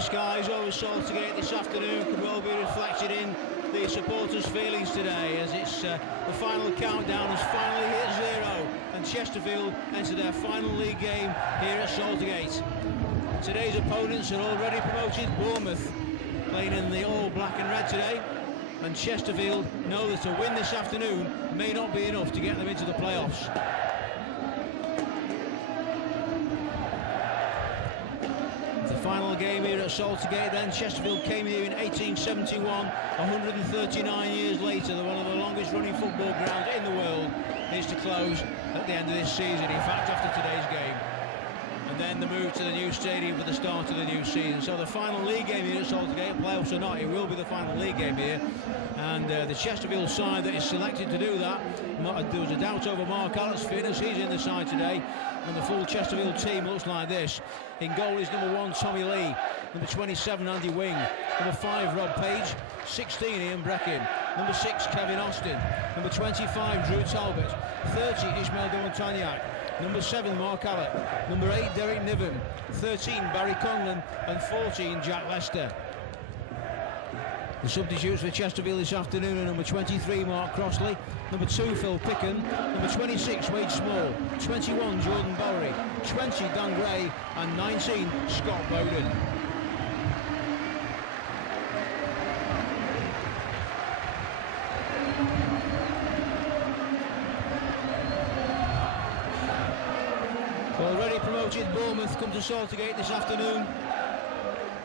grey skies over Saltergate this afternoon could well be reflected in the supporters' feelings today, as it's the final countdown has finally hit zero and Chesterfield enter their final league game here at Saltergate. Today's opponents are already promoted. Bournemouth playing in the all black and red today, and Chesterfield know that to win this afternoon may not be enough to get them into the playoffs. Final game here at Saltergate then. Chesterfield came here in 1871, 139 years later. One of the longest running football grounds in the world is to close at the end of this season, in fact after today's game. And then the move to the new stadium for the start of the new season. So the final league game here at Saltergate, playoffs or not, it will be the final league game here. And the Chesterfield side that is selected to do that, there was a doubt over Mark Allen's fitness. He's in the side today. And the full Chesterfield team looks like this. In goal is number 1, Tommy Lee. Number 27, Andy Wing. Number 5, Rob Page. 16, Ian Breckin. Number 6, Kevin Austin. Number 25, Drew Talbot. 30, Ishmael Dumantagnac. Number 7, Mark Allett. Number 8, Derek Niven. 13, Barry Conlon. And 14, Jack Lester. The substitutes for Chesterfield this afternoon are number 23, Mark Crossley, number 2, Phil Picken, number 26, Wade Small, 21, Jordan Bowery, 20, Dan Gray, and 19, Scott Bowden. Already promoted Bournemouth come to Saltergate this afternoon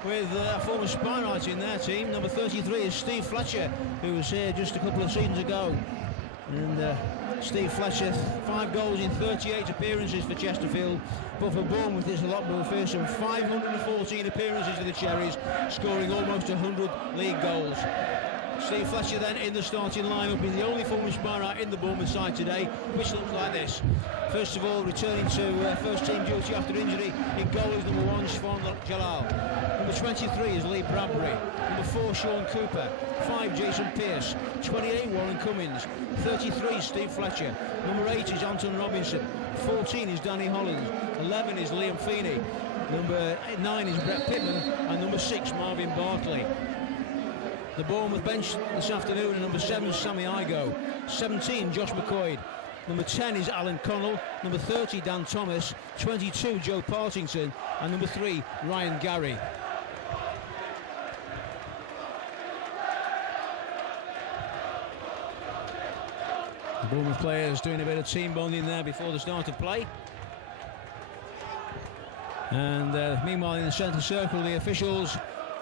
with a former Spinite in their team. Number 33 is Steve Fletcher, who was here just a couple of seasons ago. And Steve Fletcher, 5 goals in 38 appearances for Chesterfield, but for Bournemouth it's a lot more fearsome. 514 appearances for the Cherries, scoring almost 100 league goals. Steve Fletcher then in the starting lineup is the only former Spinite in the Bournemouth side today, which looks like this. First of all, returning to first team duty after injury, in goal is number 1, Siobhan Jalal. Number 23 is Lee Bradbury. Number 4, Sean Cooper. 5, Jason Pearce. 28, Warren Cummins. 33, Steve Fletcher. Number 8 is Anton Robinson. 14 is Danny Holland. 11 is Liam Feeney. Number 9 is Brett Pittman. And number 6, Marvin Bartley. The Bournemouth bench this afternoon are number 7, Sammy Igo. 17, Josh McCoy. Number 10 is Alan Connell. Number 30, Dan Thomas. 22, Joe Partington. And number 3, Ryan Gary. The Bournemouth players doing a bit of team bonding there before the start of play. And meanwhile in the centre circle, the officials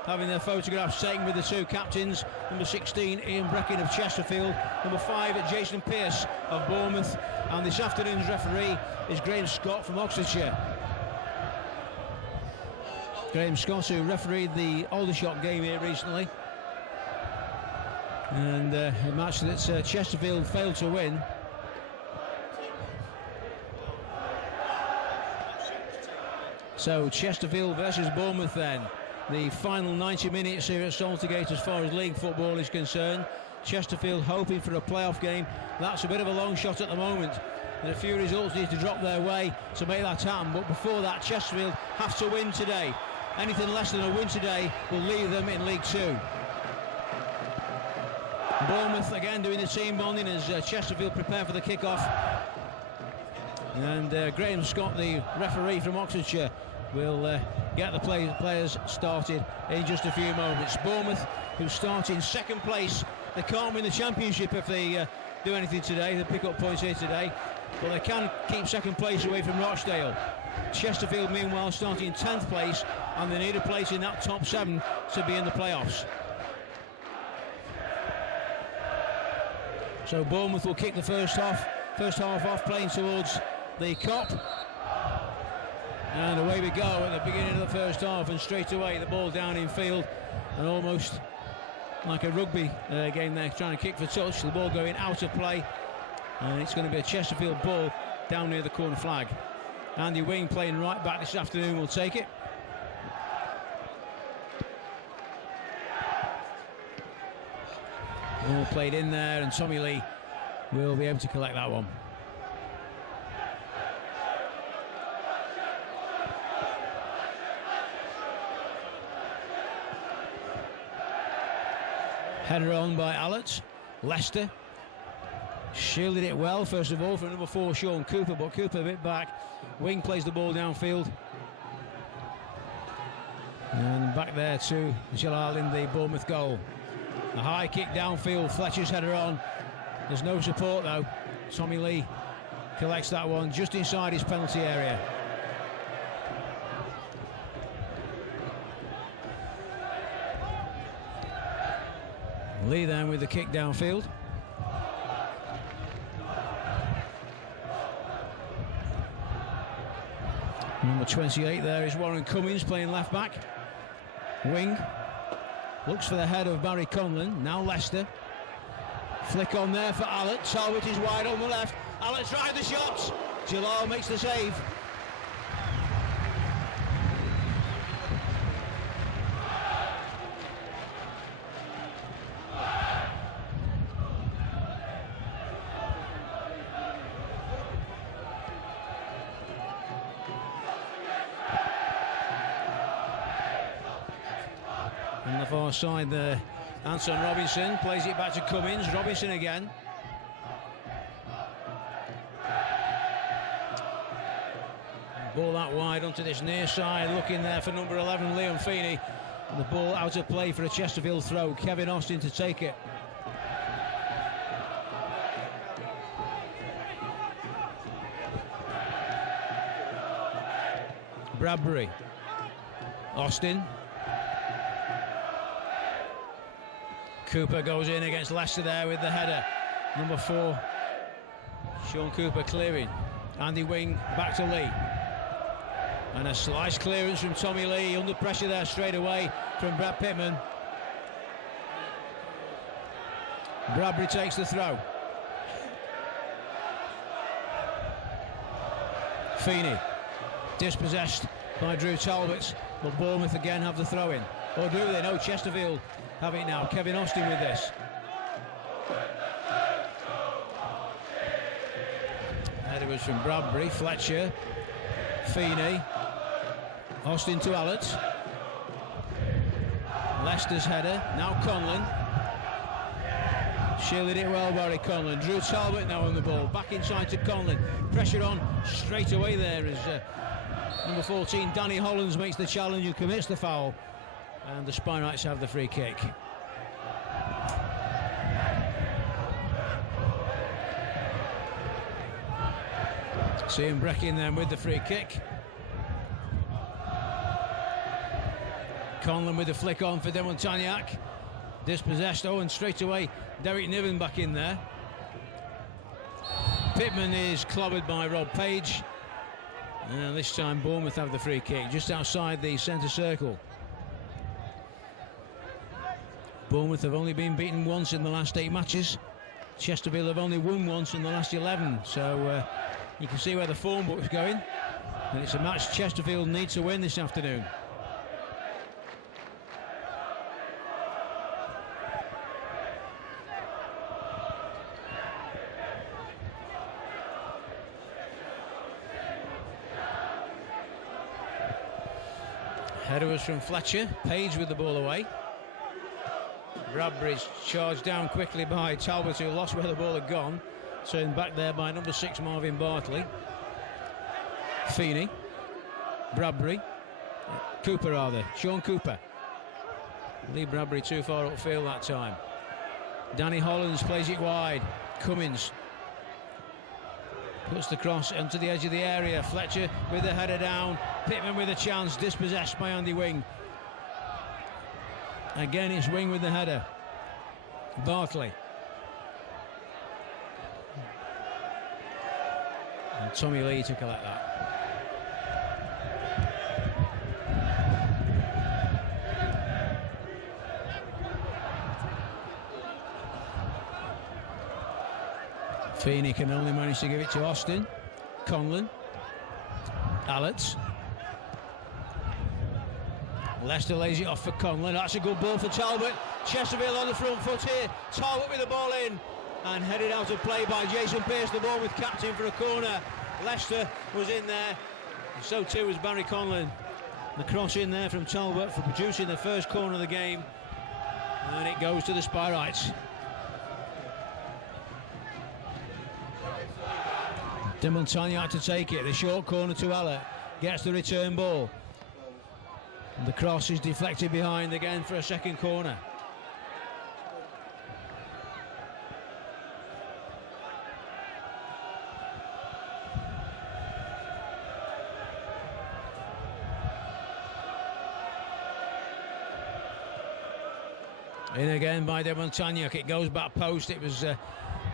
having their photographs taken with the 2 captains. Number 16, Ian Breckin of Chesterfield. Number 5, Jason Pearce of Bournemouth. And this afternoon's referee is Graham Scott from Oxfordshire. Graham Scott, who refereed the Aldershot game here recently. And a match that Chesterfield failed to win. So Chesterfield versus Bournemouth then. The final 90 minutes here at Saltergate as far as league football is concerned. Chesterfield hoping for a playoff game. That's a bit of a long shot at the moment. And a few results need to drop their way to make that happen. But before that, Chesterfield have to win today. Anything less than a win today will leave them in League 2. Bournemouth again doing the team bonding as Chesterfield prepare for the kickoff. And Graham Scott, the referee from Oxfordshire, will get the players started in just a few moments. Bournemouth, who start in second place, they can't win the championship if they do anything today. They pick up points here today, but they can keep second place away from Rochdale. Chesterfield, meanwhile, starting in 10th place, and they need a place in that top 7 to be in the playoffs. So Bournemouth will kick the first half off, playing towards the Kop. And away we go at the beginning of the first half, and straight away the ball down in field, and almost like a rugby game there, trying to kick for touch, the ball going out of play, and it's going to be a Chesterfield ball down near the corner flag. Andy Wing, playing right back this afternoon, will take it. All played in there, and Tommy Lee will be able to collect that one. Header on by Allett. Leicester shielded it well, first of all, for number 4, Sean Cooper, but Cooper a bit back. Wing plays the ball downfield. And back there to Jalal in the Bournemouth goal. A high kick downfield, Fletcher's header on. There's no support though. Tommy Lee collects that one just inside his penalty area. Lee then with the kick downfield. Number 28 there is Warren Cummings playing left back. Wing. Looks for the head of Barry Conlon. Now Leicester. Flick on there for Allett. Talbot is wide on the left. Allett tried the shots. Jalal makes the save. On the far side there, Anton Robinson plays it back to Cummings. Robinson again. Ball out wide onto this near side, looking there for number 11, Liam Feeney. And the ball out of play for a Chesterfield throw. Kevin Austin to take it. Bradbury. Austin. Cooper goes in against Leicester there with the header. Number 4, Sean Cooper clearing. Andy Wing back to Lee. And a slice clearance from Tommy Lee, under pressure there straight away from Brad Pittman. Bradbury takes the throw. Feeney, dispossessed by Drew Talbot, but Bournemouth again have the throw in. Or do they? No, Chesterfield have it now. Kevin Austin with this. Header was from Bradbury. Fletcher, Feeney, Austin to Allett. Leicester's header, now Conlon. Shielded it well, Barry Conlon. Drew Talbot now on the ball, back inside to Conlon. Pressure on straight away there as number 14, Danny Hollands, makes the challenge and commits the foul. And the Spineites have the free kick. Ian Breckin then with the free kick. Conlon with the flick on for Demontagnac. Dispossessed, and straight away Derek Niven back in there. Pittman is clobbered by Rob Page. And this time Bournemouth have the free kick just outside the centre circle. Bournemouth have only been beaten once in the last 8 matches. Chesterfield have only won once in the last 11. So you can see where the form book's going. And it's a match Chesterfield need to win this afternoon. Header was from Fletcher. Page with the ball away. Bradbury's charged down quickly by Talbot, who lost where the ball had gone. Turned back there by number 6, Marvin Bartley. Feeney. Bradbury. Cooper rather. Sean Cooper. Lee Bradbury too far upfield that time. Danny Hollands plays it wide. Cummings puts the cross onto the edge of the area. Fletcher with the header down. Pittman with a chance. Dispossessed by Andy Wing. Again, it's Wing with the header. Bartley. And Tommy Lee to collect that. Feeney can only manage to give it to Austin. Conlon. Allett. Leicester lays it off for Conlon. That's a good ball for Talbot. Chesterfield on the front foot here. Talbot with the ball in and headed out of play by Jason Pearce, the ball with captain for a corner. Leicester was in there. So too was Barry Conlon. The cross in there from Talbot for producing the first corner of the game. And it goes to the Spyrites. De Montagnac to take it. The short corner to Allet. Gets the return ball. And the cross is deflected behind again for a second corner. In again by De Montagnac. It goes back post. It was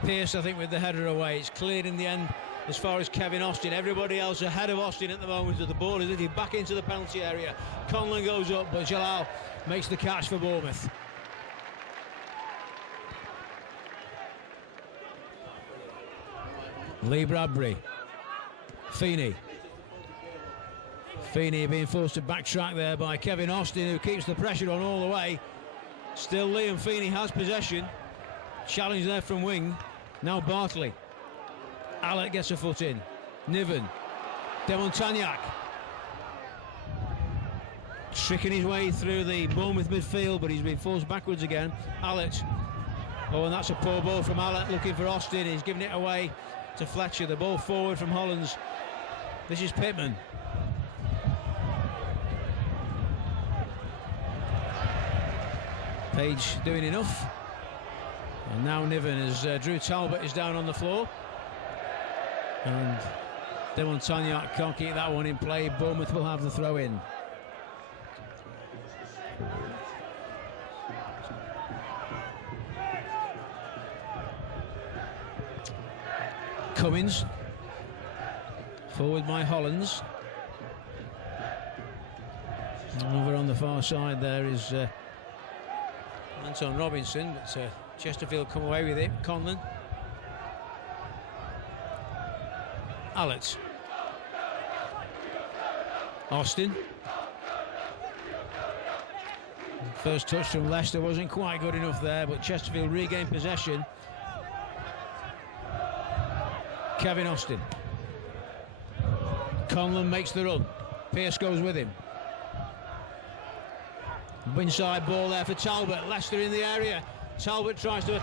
Pearce, I think, with the header away. It's cleared in the end as far as Kevin Austin. Everybody else ahead of Austin at the moment. The ball is lifted back into the penalty area. Conlon goes up, but Jalal makes the catch for Bournemouth. Lee Bradbury. Feeney. Feeney being forced to backtrack there by Kevin Austin, who keeps the pressure on all the way. Still Liam Feeney has possession. Challenge there from wing. Now Bartley. Alec gets a foot in. Niven. De Montagnac. Tricking his way through the Bournemouth midfield, but he's been forced backwards again. Alec. Oh, and that's a poor ball from Alec looking for Austin. He's giving it away to Fletcher. The ball forward from Hollands. This is Pittman. Page doing enough. And now Niven as Drew Talbot is down on the floor. And De Montagnac can't keep that one in play. Bournemouth will have the throw in. Cummins. Forward by Hollands. And over on the far side there is Anton Robinson, but Chesterfield come away with it. Conlon. Allett. Austin. First touch from Leicester wasn't quite good enough there, but Chesterfield regained possession. Kevin Austin. Conlon makes the run. Pearce goes with him. Inside ball there for Talbot. Leicester in the area. Talbot tries to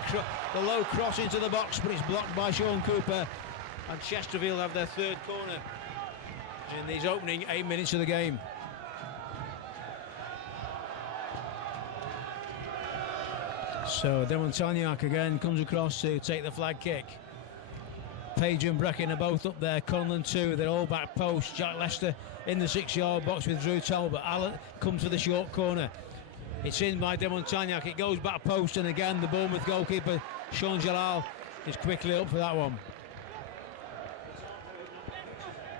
the low cross into the box, but it's blocked by Sean Cooper. And Chesterfield have their third corner in these opening 8 minutes of the game. So De Montagnac again comes across to take the flag kick. Page and Brecken are both up there. Conlon too. They're all back post. Jack Leicester in the 6-yard box with Drew Talbot. Allen comes for the short corner. It's in by De Montagnac. It goes back post, and again the Bournemouth goalkeeper Sean Jalal is quickly up for that one.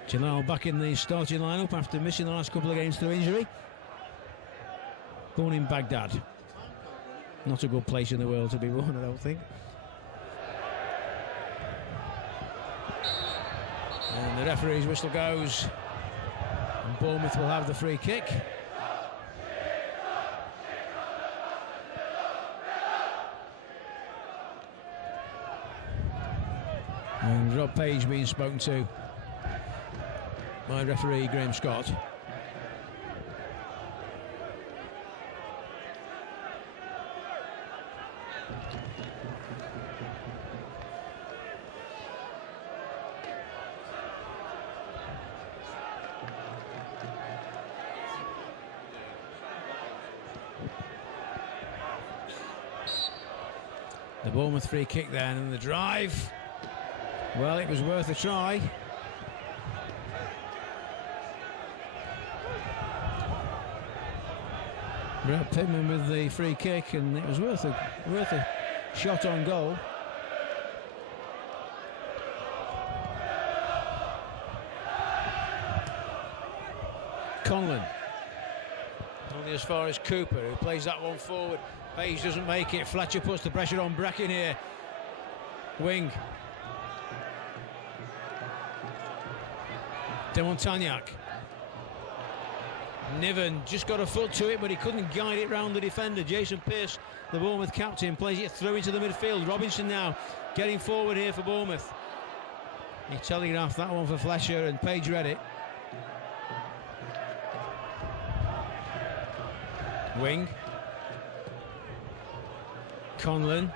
Jalal back in the starting lineup after missing the last couple of games through injury. Born in Baghdad. Not a good place in the world to be born, I don't think. And the referee's whistle goes, and Bournemouth will have the free kick. And Rob Page being spoken to by referee Graham Scott. The Bournemouth free kick then, and the drive. Well, it was worth a try. Brett Pittman with the free kick, and it was worth a shot on goal. Conlon. Only as far as Cooper, who plays that one forward. Page doesn't make it. Fletcher puts the pressure on Brecken here. Wing. De Montagnac. Niven just got a foot to it, but he couldn't guide it round the defender. Jason Pearce, the Bournemouth captain, plays it through into the midfield. Robinson now getting forward here for Bournemouth. He telegraphed that one for Fletcher, and Page read it. Wing. Conlon.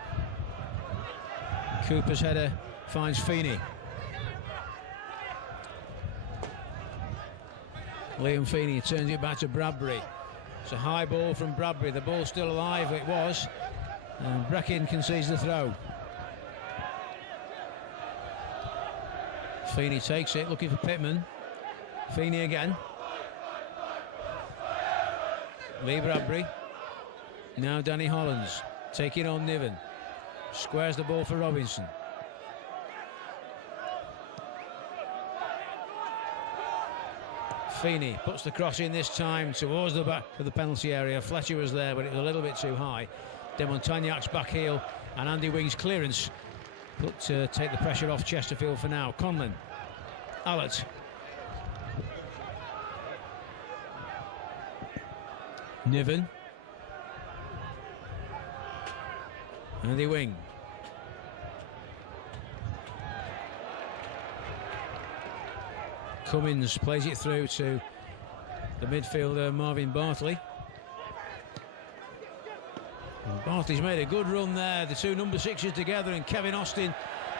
Cooper's header finds Feeney. Liam Feeney turns it back to Bradbury. It's a high ball from Bradbury. The ball's still alive, it was. And Breckin concedes the throw. Feeney takes it, looking for Pittman. Feeney again. Lee Bradbury. Now Danny Hollins taking on Niven. Squares the ball for Robinson. Feeney puts the cross in this time towards the back of the penalty area. Fletcher was there, but it was a little bit too high. De Montagnac's back heel and Andy Wing's clearance but take the pressure off Chesterfield for now. Conlon. Allett. Niven. Andy Wing. Cummins plays it through to the midfielder Marvin Bartley. And Bartley's made a good run there, the two number sixes together, and Kevin Austin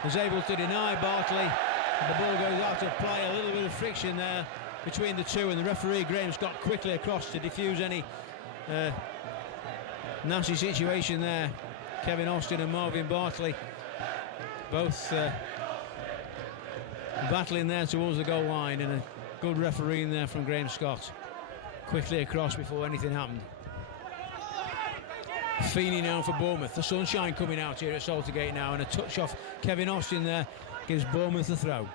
was able to deny Bartley. And the ball goes out of play, a little bit of friction there between the two, and the referee Graham Scott quickly across to defuse any nasty situation there. Kevin Austin and Marvin Bartley both battling there towards the goal line, and a good refereeing there from Graham Scott. Quickly across before anything happened. Feeney now for Bournemouth. The sunshine coming out here at Saltergate now, and a touch off Kevin Austin there gives Bournemouth the throw.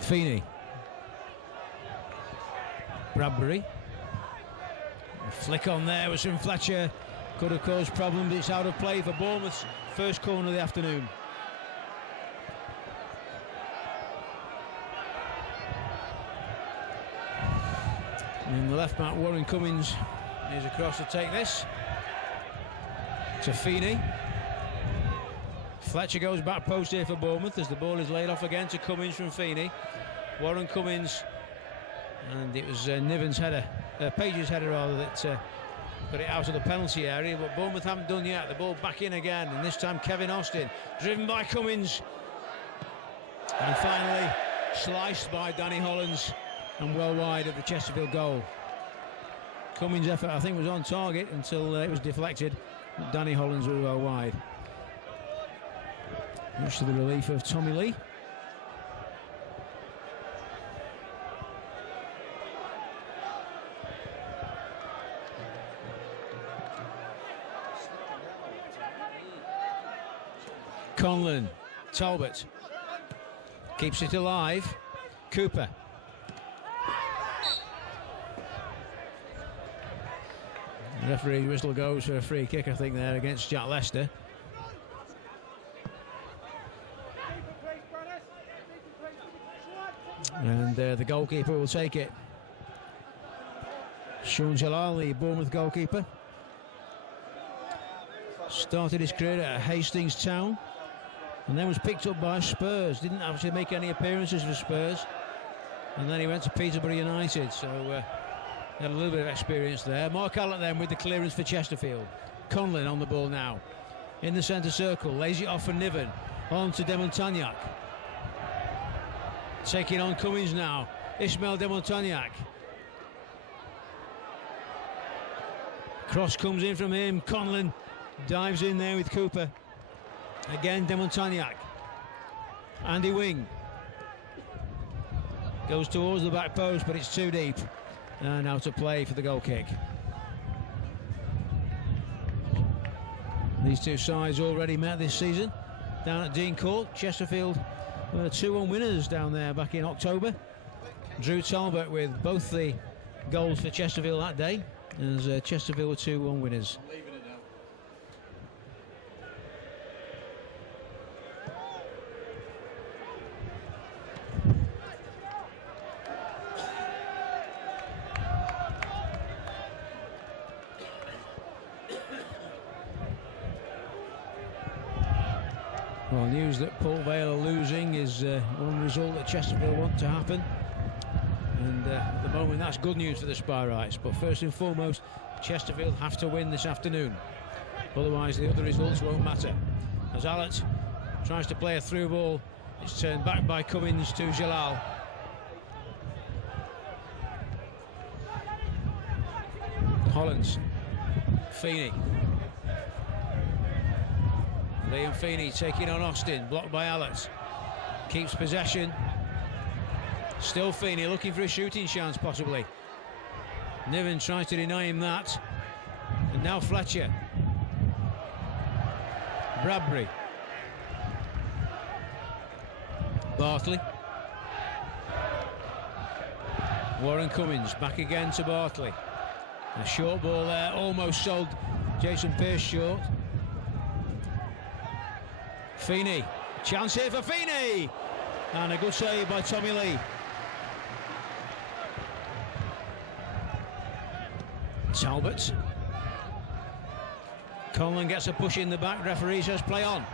Feeney. Bradbury. A flick on there was from Fletcher. Could have caused problems, but it's out of play for Bournemouth's first corner of the afternoon. And the left back Warren Cummins is across to take this. To Feeney. Fletcher goes back post here for Bournemouth as the ball is laid off again to Cummins from Feeney. Warren Cummins, and it was Niven's header, Page's header rather, that got it out of the penalty area, but Bournemouth haven't done yet. The ball back in again, and this time Kevin Austin, driven by Cummins. And finally sliced by Danny Hollins and well wide of the Chesterfield goal. Cummins' effort, I think, was on target until it was deflected. Danny Hollins was well wide. Much to the relief of Tommy Lee. Conlon. Talbot keeps it alive. Cooper. The referee whistle goes for a free kick, I think, there against Jack Lester. And the goalkeeper will take it. Sean Jalal, the Bournemouth goalkeeper, started his career at Hastings Town and then was picked up by Spurs. Didn't actually make any appearances for Spurs, and then he went to Peterborough United, so had a little bit of experience there. Mark Allett then with the clearance for Chesterfield. Conlon on the ball now in the centre circle, lays it off for Niven, on to De Montagnac. Taking on Cummins now, Ismail De Montagnac. Cross comes in from him, Conlon dives in there with Cooper. Again De Montagnac. Andy Wing. Goes towards the back post, but it's too deep. And out of play for the goal kick. These two sides already met this season down at Dean Court. Chesterfield were 2-1 winners down there back in October. Drew Talbot with both the goals for Chesterfield that day, as Chesterfield were 2-1 winners. Well, news that Port Vale are losing is one result that Chesterfield want to happen. And at the moment, that's good news for the Spyrites. But first and foremost, Chesterfield have to win this afternoon. Otherwise, the other results won't matter. As Allett tries to play a through ball, it's turned back by Cummins to Jalal. Hollands. Feeney. Liam Feeney taking on Austin, blocked by Allett. Keeps possession. Still Feeney looking for a shooting chance, possibly. Niven tries to deny him that. And now Fletcher. Bradbury. Bartley. Warren Cummins back again to Bartley. A short ball there, almost sold Jason Pearce short. Feeney, chance here for Feeney! And a good save by Tommy Lee. Talbot. Conlon gets a push in the back, referee says play on.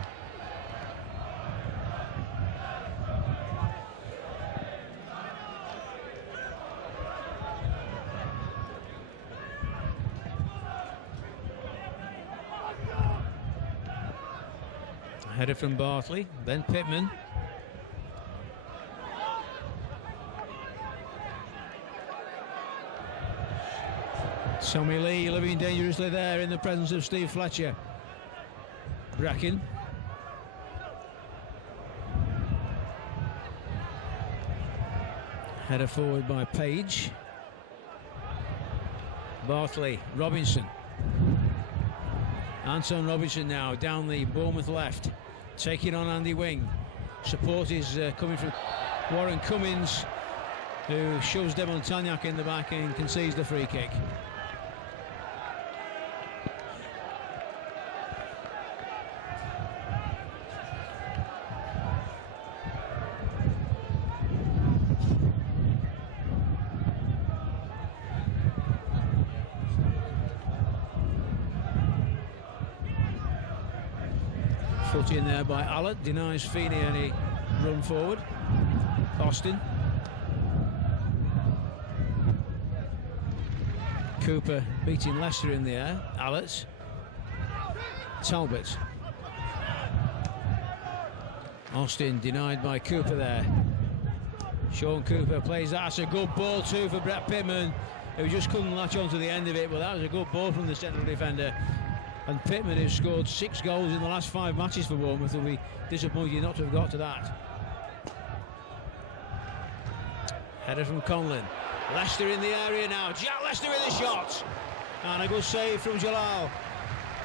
Header from Bartley, then Pittman. Tommy Lee living dangerously there in the presence of Steve Fletcher. Bracken. Header forward by Page. Bartley, Robinson. Anton Robinson now down the Bournemouth left, taking on Andy Wing. Support is coming from Warren Cummins, who shoves De Montagnac in the back and concedes the free kick. Foot in there by Allett, denies Feeney any run forward. Austin. Cooper beating Leicester in the air. Allett. Talbot. Austin denied by Cooper there. Sean Cooper plays that. That's a good ball too for Brett Pittman, who just couldn't latch onto the end of it, but that was a good ball from the central defender. And Pittman, who's scored 6 goals in the last 5 matches for Bournemouth, will be disappointed not to have got to that. Header from Conlon. Leicester in the area now. Jack Leicester with a shot. And a good save from Jalal.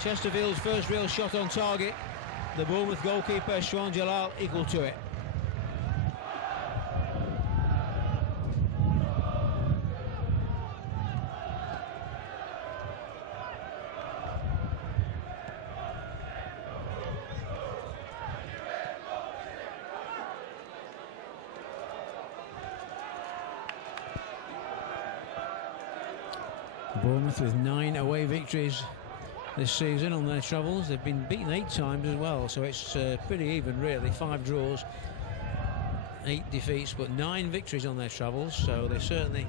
Chesterfield's first real shot on target. The Bournemouth goalkeeper, Shaun Jalal, equal to it. Bournemouth with 9 away victories this season on their travels. They've been beaten 8 times as well, so it's pretty even really. 5 draws, 8 defeats, but 9 victories on their travels, so they certainly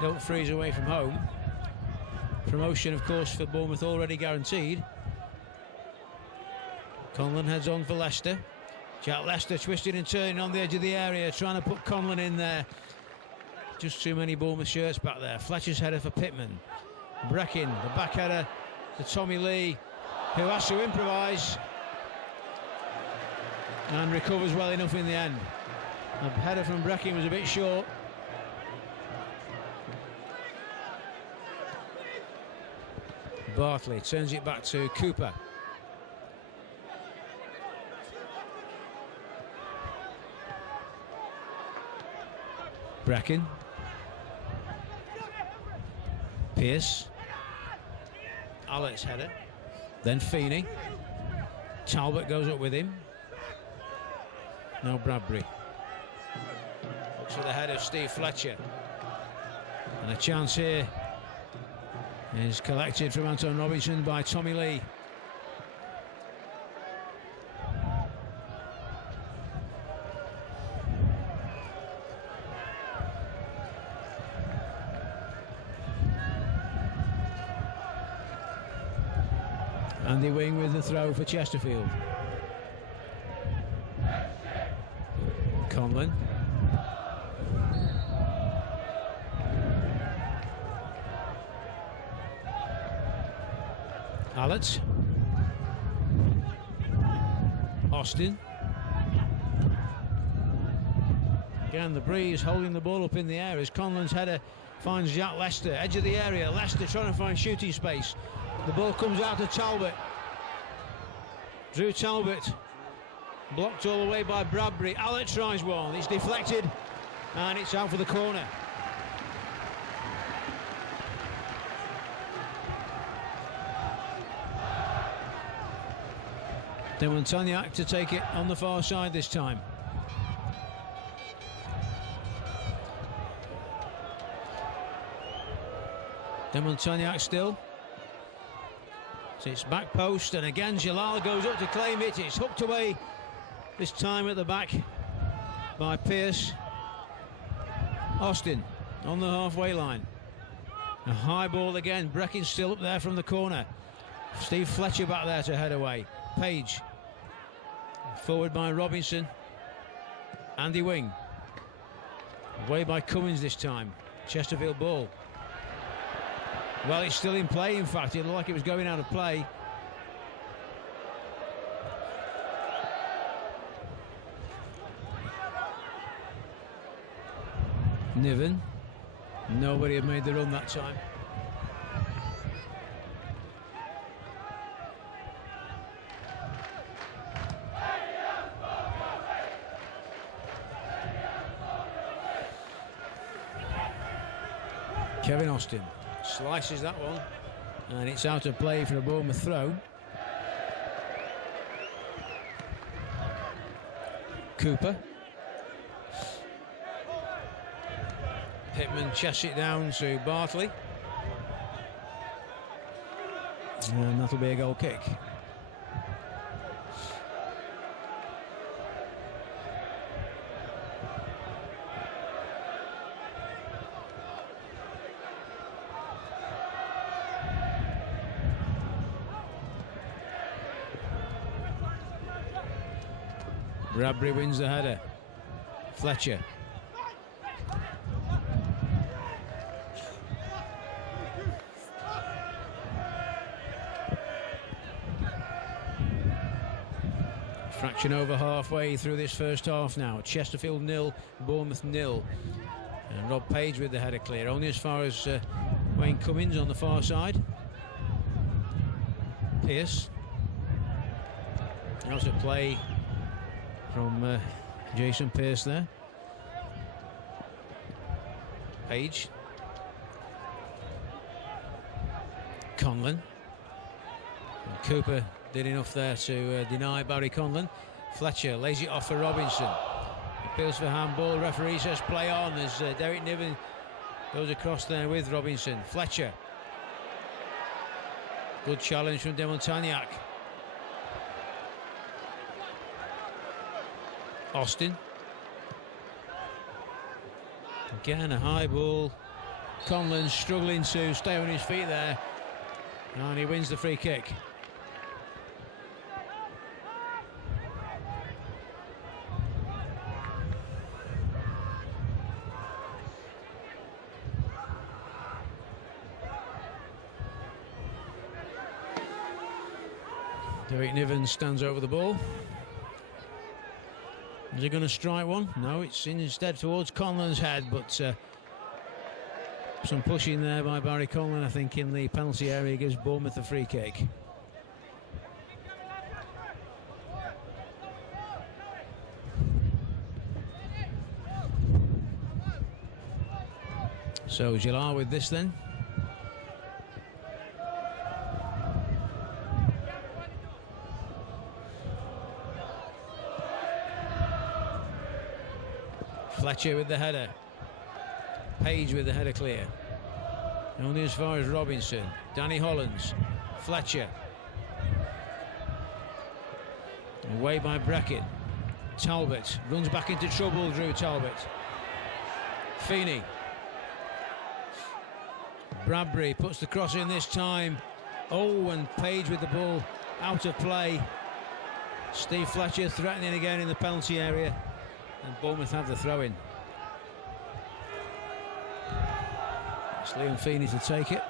don't freeze away from home. Promotion, of course, for Bournemouth already guaranteed. Conlon heads on for Leicester. Jack Leicester twisting and turning on the edge of the area, trying to put Conlon in there. Just too many Bournemouth shirts back there. Fletcher's header for Pittman. Breckin, the back header to Tommy Lee, who has to improvise and recovers well enough in the end. The header from Breckin was a bit short. Bartley turns it back to Cooper. Breckin. Pearce. Alex header. Then Feeney. Talbot goes up with him. Now Bradbury. Looks for the head of Steve Fletcher. And a chance here is collected from Anton Robinson by Tommy Lee. Andy Wing with the throw for Chesterfield. Conlon. Allett. Austin. Again, the breeze holding the ball up in the air as Conlon's header finds Jack Lester, edge of the area. Lester trying to find shooting space. The ball comes out to Talbot. Drew Talbot. Blocked all the way by Bradbury. Allett tries one. It's deflected and it's out for the corner. Demontagnac to take it on the far side this time. Demontagnac still. So it's back post, and again Jalal goes up to claim it. It's hooked away, this time at the back by Pearce. Austin on the halfway line. A high ball again. Breckin still up there from the corner. Steve Fletcher back there to head away. Page. Forward by Robinson. Andy Wing. Away by Cummins this time. Chesterfield ball. Well, it's still in play, in fact. It looked like it was going out of play. Niven. Nobody had made the run that time. Kevin Austin slices that one, and it's out of play for a Bournemouth throw. Cooper. Pittman chests it down to Bartley, and that'll be a goal kick. Bradbury wins the header. Fletcher. Fraction over halfway through this first half now. Chesterfield 0, Bournemouth 0. And Rob Page with the header clear. Only as far as Wayne Cummins on the far side. Pearce. There's a play from Jason Pearce there. Page. Conlon. And Cooper did enough there to deny Barry Conlon. Fletcher lays it off for Robinson. Appeals for handball. Referee says play on as Derek Niven goes across there with Robinson. Fletcher. Good challenge from Demontagnac. Austin. Again a high ball. Conlon struggling to stay on his feet there, and he wins the free kick. Derek Niven stands over the ball. Is he going to strike one? No, it's instead towards Conlon's head, but some pushing there by Barry Conlon, I think, in the penalty area gives Bournemouth a free kick. So Gillard with this then. Fletcher with the header. Page with the header clear. Only as far as Robinson. Danny Hollands. Fletcher. Away by Brackett. Talbot runs back into trouble. Drew Talbot. Feeney. Bradbury puts the cross in this time. Oh, and Page with the ball out of play. Steve Fletcher threatening again in the penalty area, and Bournemouth have the throw-in. It's Liam Feeney to take it.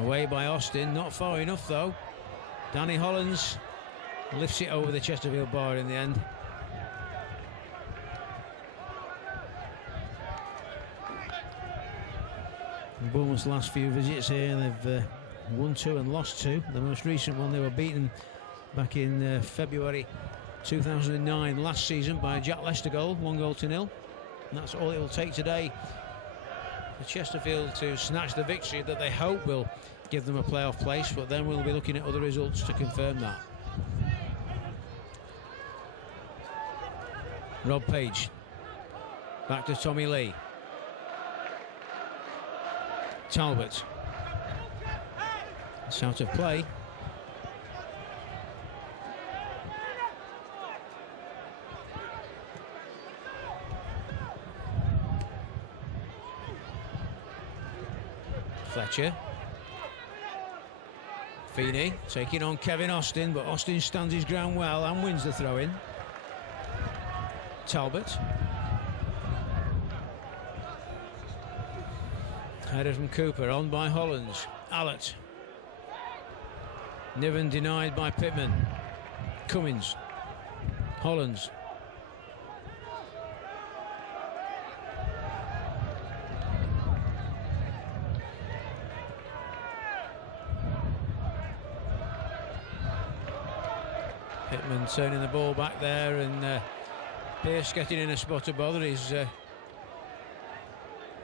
Away by Austin, not far enough though. Danny Hollins lifts it over the Chesterfield bar in the end. Bournemouth's last few visits here, they've won 2 and lost 2. The most recent one, they were beaten back in February 2009 last season by a Jack Lester goal, 1-0. And that's all it will take today for Chesterfield to snatch the victory that they hope will give them a playoff place, but then we'll be looking at other results to confirm that. Rob Page, back to Tommy Lee. Talbot, it's out of play. Fletcher. Feeney taking on Kevin Austin, but Austin stands his ground well and wins the throw-in. Talbot. Header from Cooper, on by Hollins. Allett. Niven denied by Pittman. Cummins. Hollins. Pittman turning the ball back there, and Pearce getting in a spot of bother.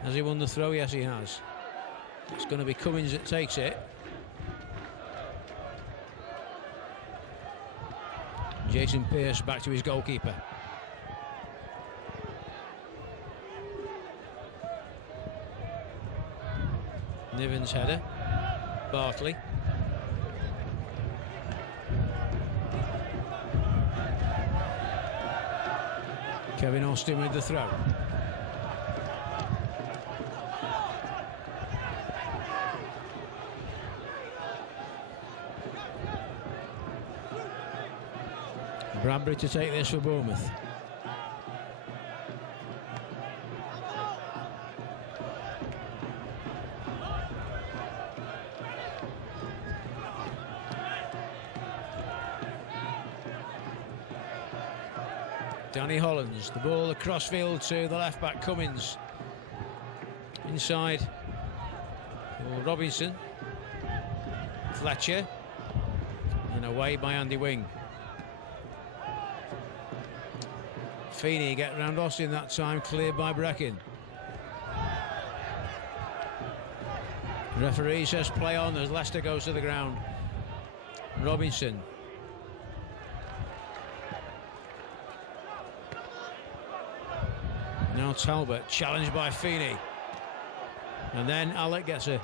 Has he won the throw? Yes, he has. It's going to be Cummins that takes it. Jason Pearce back to his goalkeeper. Niven's header. Bartley. Kevin Austin with the throw. Bradbury to take this for Bournemouth. Danny Hollins, the ball across field to the left back Cummins. Inside for Robinson. Fletcher. And away by Andy Wing. Feeney get round Austin that time, cleared by Brecken. Referee says play on as Leicester goes to the ground. Robinson. Now Talbot, challenged by Feeney. And then Alec gets a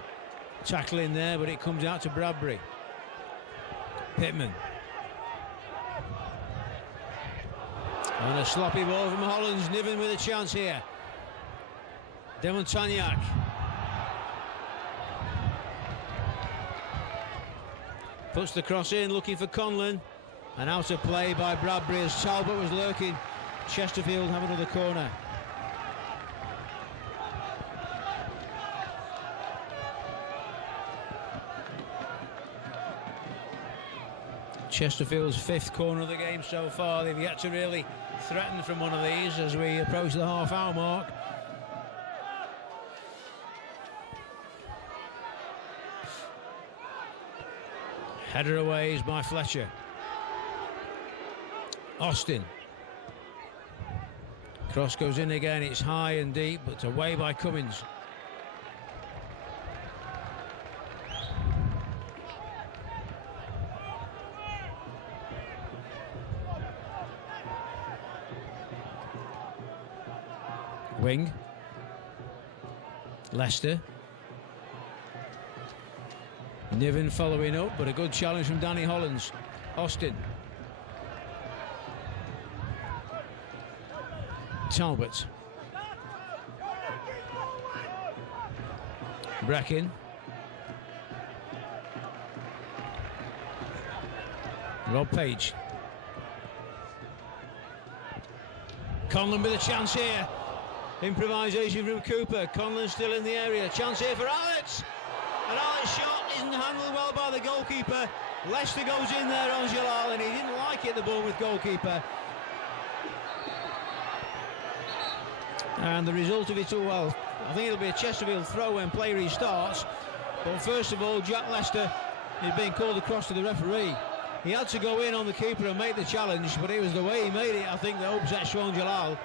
tackle in there, but it comes out to Bradbury. Pittman. And a sloppy ball from Hollins. Niven with a chance here. Demontagnac. Puts the cross in, looking for Conlon. And out of play by Bradbury as Talbot was lurking. Chesterfield have another corner. Chesterfield's 5th corner of the game so far. They've yet to really threaten from one of these as we approach the half-hour mark. Header away is by Fletcher. Austin. Cross goes in again. It's high and deep, but away by Cummins. Wing. Leicester. Niven following up, but a good challenge from Danny Hollins. Austin. Talbot. Brecken. Rob Page. Conlon with a chance here. Improvisation from Cooper. Conlon still in the area. Chance here for Alex. And Alex's shot isn't handled well by the goalkeeper. Leicester goes in there on Jalal, and he didn't like it, the Bournemouth goalkeeper. And the result of it all, well, I think it'll be a Chesterfield throw when play restarts. But first of all, Jack Leicester is being called across to the referee. He had to go in on the keeper and make the challenge, but it was the way he made it, I think, that upset Shaun Jalal.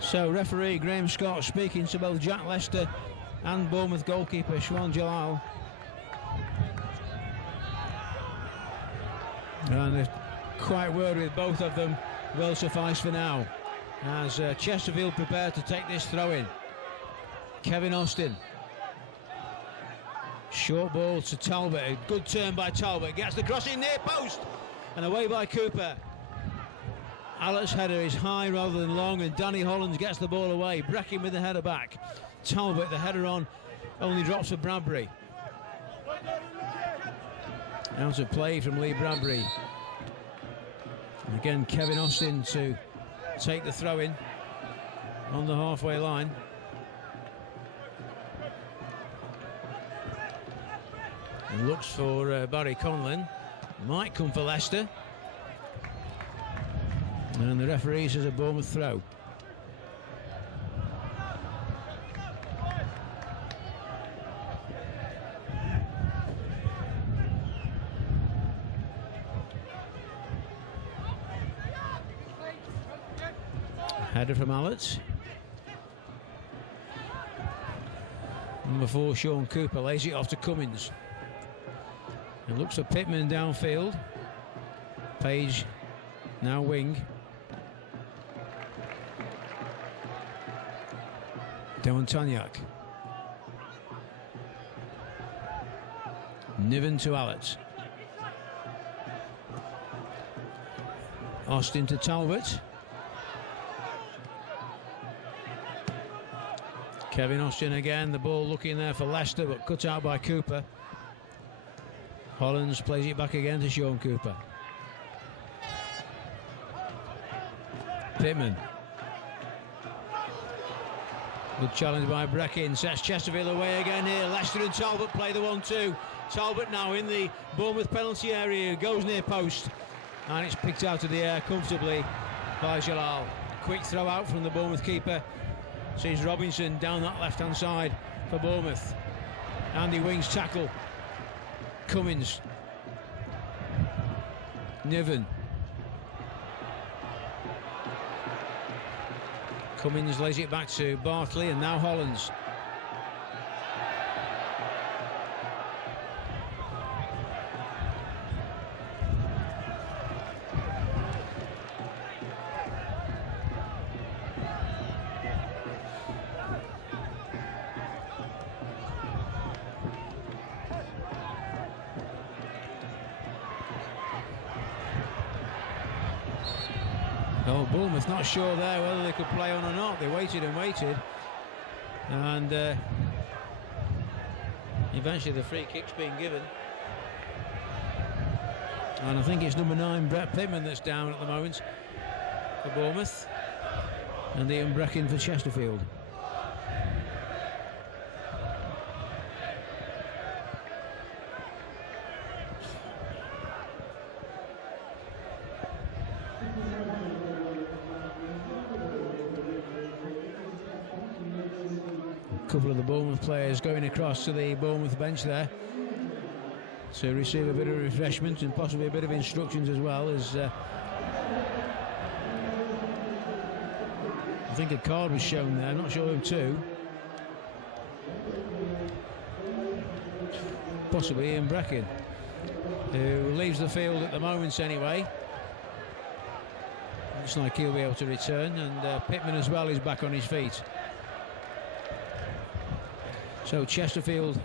So referee Graham Scott speaking to both Jack Leicester and Bournemouth goalkeeper Shaun Jalal. And a quiet word with both of them will suffice for now, as Chesterfield prepare to take this throw in. Kevin Austin. Short ball to Talbot. A good turn by Talbot. Gets the cross in near post. And away by Cooper. Alex header is high rather than long, and Danny Hollands gets the ball away. Breckin with the header back. Talbot, the header on, only drops for Bradbury. Out of play from Lee Bradbury. And again, Kevin Austin to take the throw in on the halfway line. And looks for Barry Conlon. Might come for Leicester. And the referee says a Bournemouth throw. Header from Allett. Number 4, Sean Cooper, lays it off to Cummins. And looks for Pittman downfield. Page, now wing. Taniak. Niven to Allett. Austin to Talbot. Kevin Austin again, the ball looking there for Leicester, but cut out by Cooper. Hollands plays it back again to Sean Cooper. Pittman. Good challenge by Breckin, sets Chesterfield away again here. Leicester and Talbot play the 1-2. Talbot now in the Bournemouth penalty area, goes near post, and it's picked out of the air comfortably by Jalal. Quick throw out from the Bournemouth keeper. Sees Robinson down that left-hand side for Bournemouth. Andy Wing's tackle. Cummins. Niven. Cummins lays it back to Bartley, and now Hollands. Oh, Bournemouth not sure there whether they could play on or not. They waited and waited, and eventually the free kick's being given. And I think it's number 9, Brett Pittman, that's down at the moment for Bournemouth, and Ian Breckin for Chesterfield. A couple of the Bournemouth players going across to the Bournemouth bench there to receive a bit of refreshment and possibly a bit of instructions as well, as I think a card was shown there, not sure who to. Possibly Ian Breckin, who leaves the field at the moment anyway. Looks like he'll be able to return, and Pittman as well is back on his feet. So Chesterfield,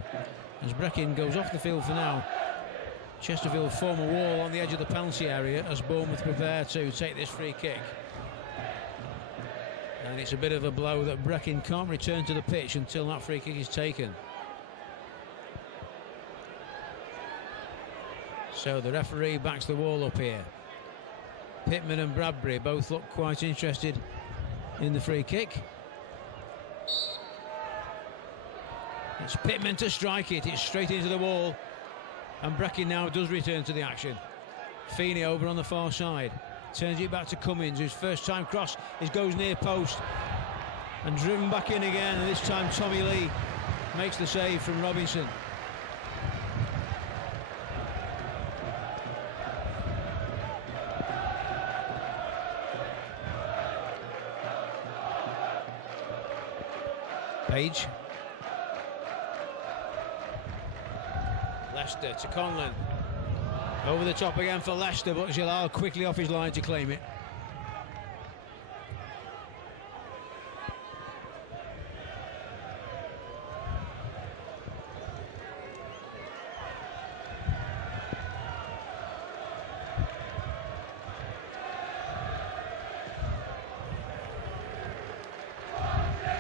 as Breckin goes off the field for now, Chesterfield form a wall on the edge of the penalty area as Bournemouth prepare to take this free kick. And it's a bit of a blow that Breckin can't return to the pitch until that free kick is taken. So the referee backs the wall up here. Pittman and Bradbury both look quite interested in the free kick. It's Pittman to strike it. It's straight into the wall. And Breckin now does return to the action. Feeney over on the far side. Turns it back to Cummins, whose first time cross goes near post. And driven back in again. And this time Tommy Lee makes the save from Robinson. Page. Leicester to Conlon. Over the top again for Leicester, but Jalal quickly off his line to claim it.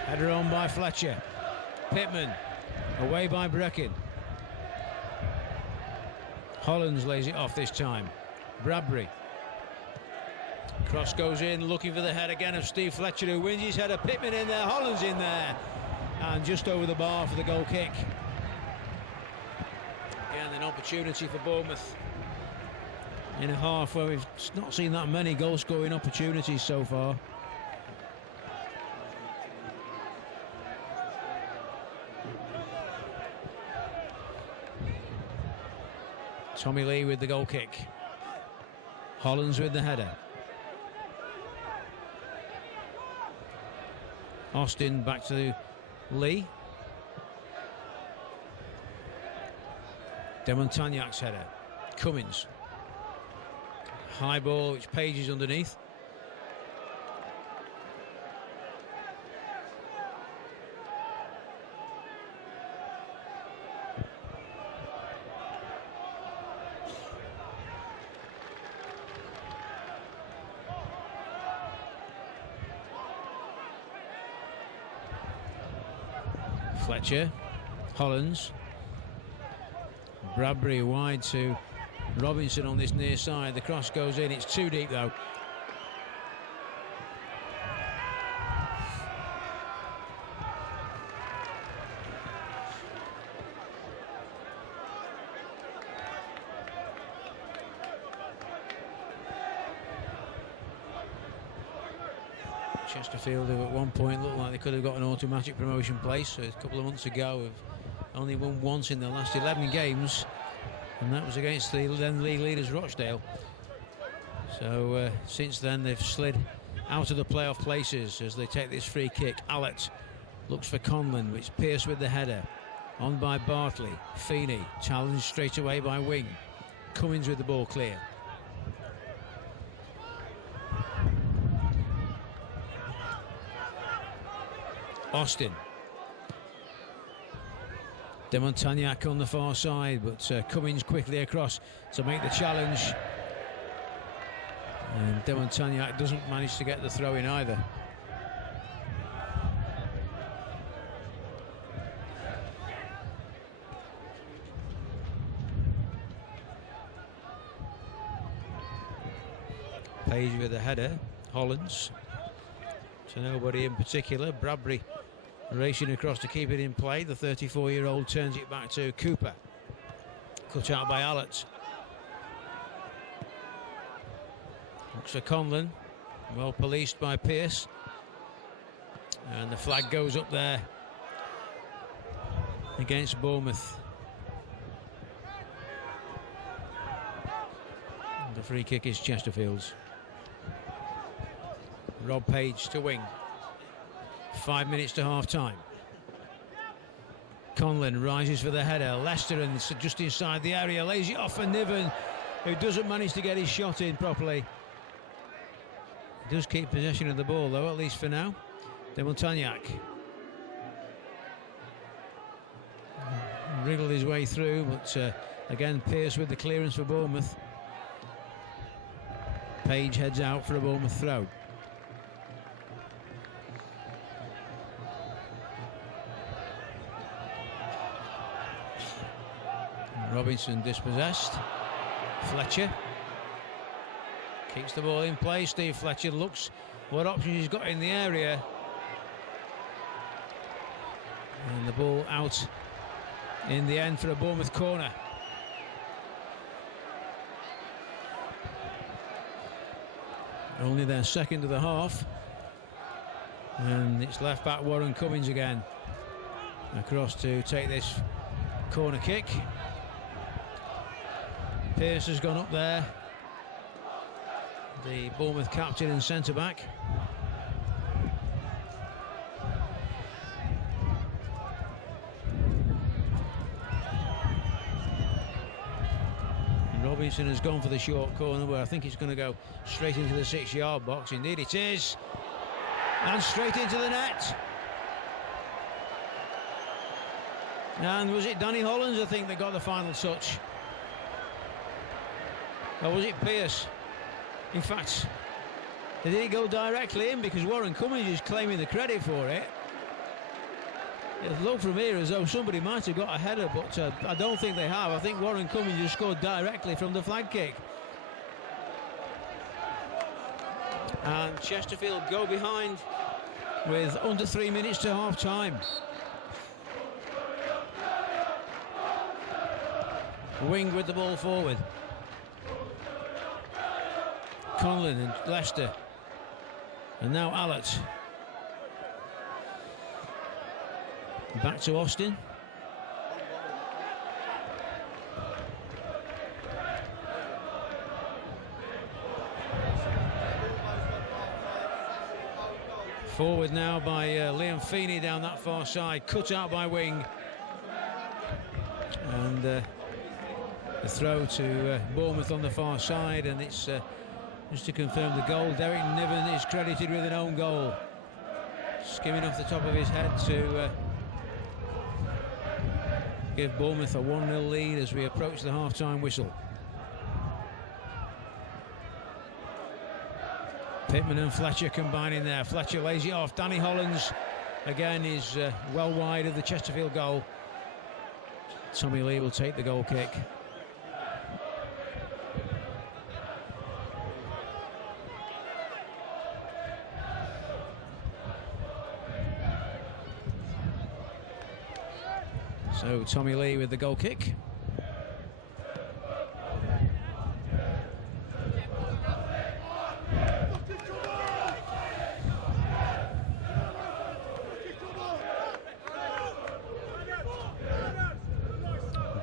Header on by Fletcher. Pittman away by Breckin. Hollands lays it off this time. Bradbury. Cross goes in, looking for the head again of Steve Fletcher, who wins his header. Pittman in there, Hollands in there. And just over the bar for the goal kick. Again, an opportunity for Bournemouth in a half where we've not seen that many goal-scoring opportunities so far. Tommy Lee with the goal kick. Hollands with the header. Austin back to Lee. Demontagnac's header. Cummins. High ball which Page is underneath. Fletcher, Hollands, Bradbury wide to Robinson on this near side. The cross goes in, it's too deep though. Chesterfield, who at one point looked like they could have got an automatic promotion place a couple of months ago, have only won once in the last 11 games, and that was against the then league leaders Rochdale. So since then they've slid out of the playoff places as they take this free kick. Allett looks for Conlon, which Pearce with the header. On by Bartley. Feeney challenged straight away by Wing. Cummins with the ball clear. Austin. Demontagnac on the far side, but Cummins quickly across to make the challenge. And Demontagnac doesn't manage to get the throw in either. Page with a header. Hollands. To nobody in particular. Bradbury racing across to keep it in play. The 34-year-old turns it back to Cooper. Cut out by Allett. Looks for Conlon. Well policed by Pearce. And the flag goes up there against Bournemouth. And the free kick is Chesterfield's. Rob Page to Wing. 5 minutes to half time. Conlon rises for the header. Leicester and just inside the area, lays it off for Niven, who doesn't manage to get his shot in properly. He does keep possession of the ball though, at least for now. Demontagnac wriggled his way through, but again Pearce with the clearance for Bournemouth. Page heads out for a Bournemouth throw. Robinson dispossessed. Fletcher keeps the ball in play. Steve Fletcher looks what options he's got in the area. And the ball out in the end for a Bournemouth corner. Only their second of the half. And it's left back Warren Cummings again. Across to take this corner kick. Pearce has gone up there. The Bournemouth captain and centre back. Robinson has gone for the short corner, where I think it's going to go straight into the 6-yard box. Indeed it is. And straight into the net. And was it Danny Hollins, I think, that got the final touch? Or was it Pearce? In fact, did it go directly in? Because Warren Cummings is claiming the credit for it. It looked from here as though somebody might have got a header, but I don't think they have. I think Warren Cummings just scored directly from the flag kick. And Chesterfield go behind with under 3 minutes to half time. Wing with the ball forward. Conlon and Leicester. And now Allett. Back to Austin. Forward now by Liam Feeney down that far side, cut out by Wing. And the throw to Bournemouth on the far side, and it's just to confirm the goal. Derek Niven is credited with an own goal. Skimming off the top of his head to give Bournemouth a 1-0 lead as we approach the half-time whistle. Pittman and Fletcher combining there. Fletcher lays it off. Danny Hollins again is well wide of the Chesterfield goal. Tommy Lee will take the goal kick. So Tommy Lee with the goal kick.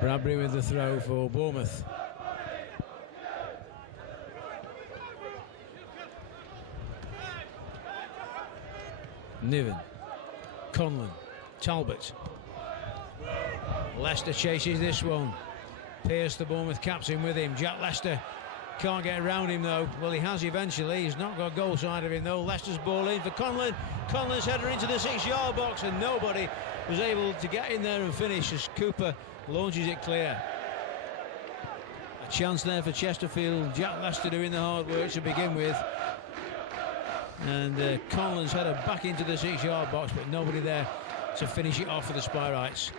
Bradbury with the throw for Bournemouth. Niven, Conlon, Talbot. Leicester chases this one. Pearce, the Bournemouth captain, with him. Jack Leicester can't get around him though. Well, he has eventually. He's not got goal side of him though. Leicester's ball in for Conlon. Conlon's header into the 6-yard box, and nobody was able to get in there and finish as Cooper launches it clear. A chance there for Chesterfield. Jack Leicester doing the hard work to begin with. And Conlon's header back into the 6-yard box, but nobody there to finish it off for the Spyrites.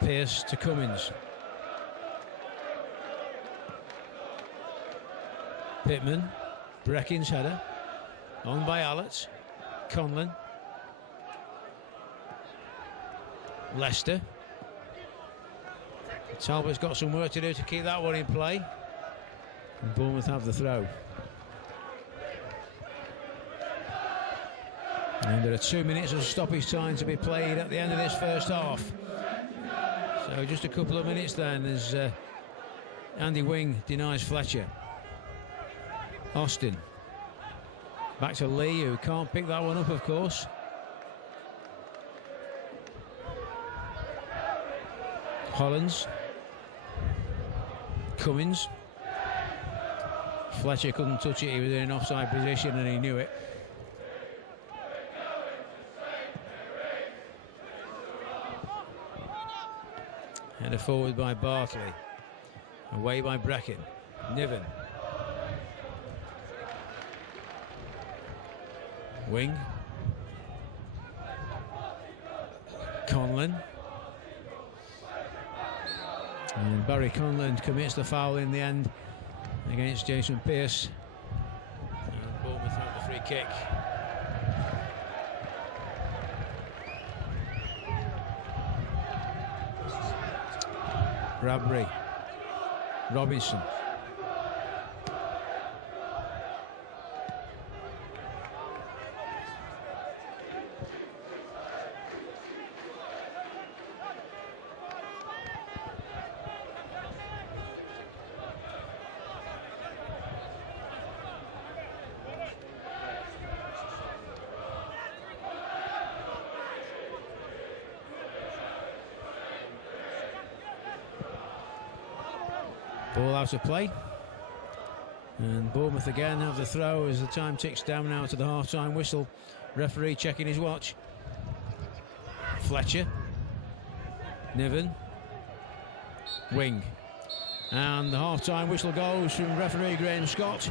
Pearce to Cummins. Pittman, Breckin's header, on by Allett, Conlon, Leicester. Talbot's got some work to do to keep that one in play. And Bournemouth have the throw. And there are 2 minutes of stoppage time to be played at the end of this first half. So just a couple of minutes then as Andy Wing denies Fletcher. Austin. Back to Lee, who can't pick that one up, of course. Hollins. Cummins. Fletcher couldn't touch it, he was in an offside position and he knew it. Header forward by Bartley. Away by Brecken. Niven. Wing. Conlon. And Barry Conlon commits the foul in the end against Jason Pearce. And Bournemouth have the free kick. Bradbury. Robinson. Ball out of play, and Bournemouth again have the throw as the time ticks down now to the half-time whistle. Referee checking his watch. Fletcher. Niven. Wing. And the half-time whistle goes from referee Graham Scott.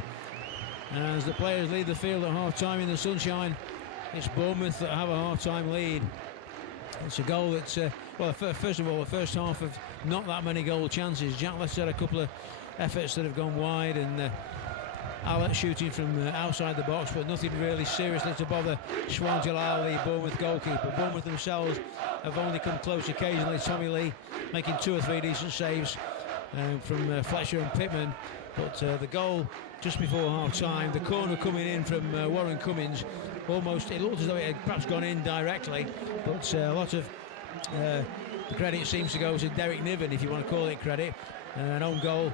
As the players lead the field at half-time in the sunshine, it's Bournemouth that have a half-time lead. It's a goal that's, well, first of all, the first half of not that many goal chances. Jack Lester had a couple of efforts that have gone wide, and Allen shooting from outside the box, but nothing really seriously to bother Swan Jalal, the Bournemouth goalkeeper. Bournemouth themselves have only come close occasionally. Tommy Lee making 2 or 3 decent saves from Fletcher and Pittman, but the goal just before half-time, the corner coming in from Warren Cummings, almost, it looked as though it had perhaps gone in directly, but a lot of the credit seems to go to Derek Niven, if you want to call it credit. An own goal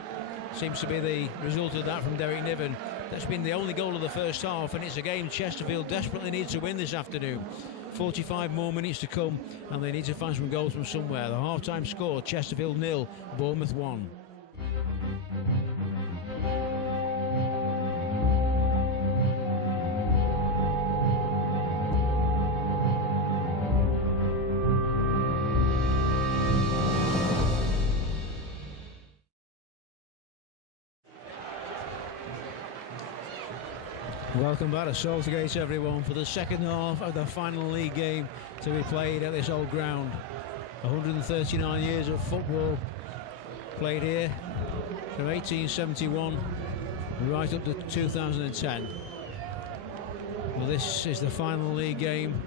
seems to be the result of that from Derek Niven. That's been the only goal of the first half, and it's a game Chesterfield desperately needs to win this afternoon. 45 more minutes to come, and they need to find some goals from somewhere. The half-time score, Chesterfield 0, Bournemouth 1. Welcome back to Saltergate, everyone, for the second half of the final league game to be played at this old ground. 139 years of football played here from 1871 right up to 2010. Well, this is the final league game,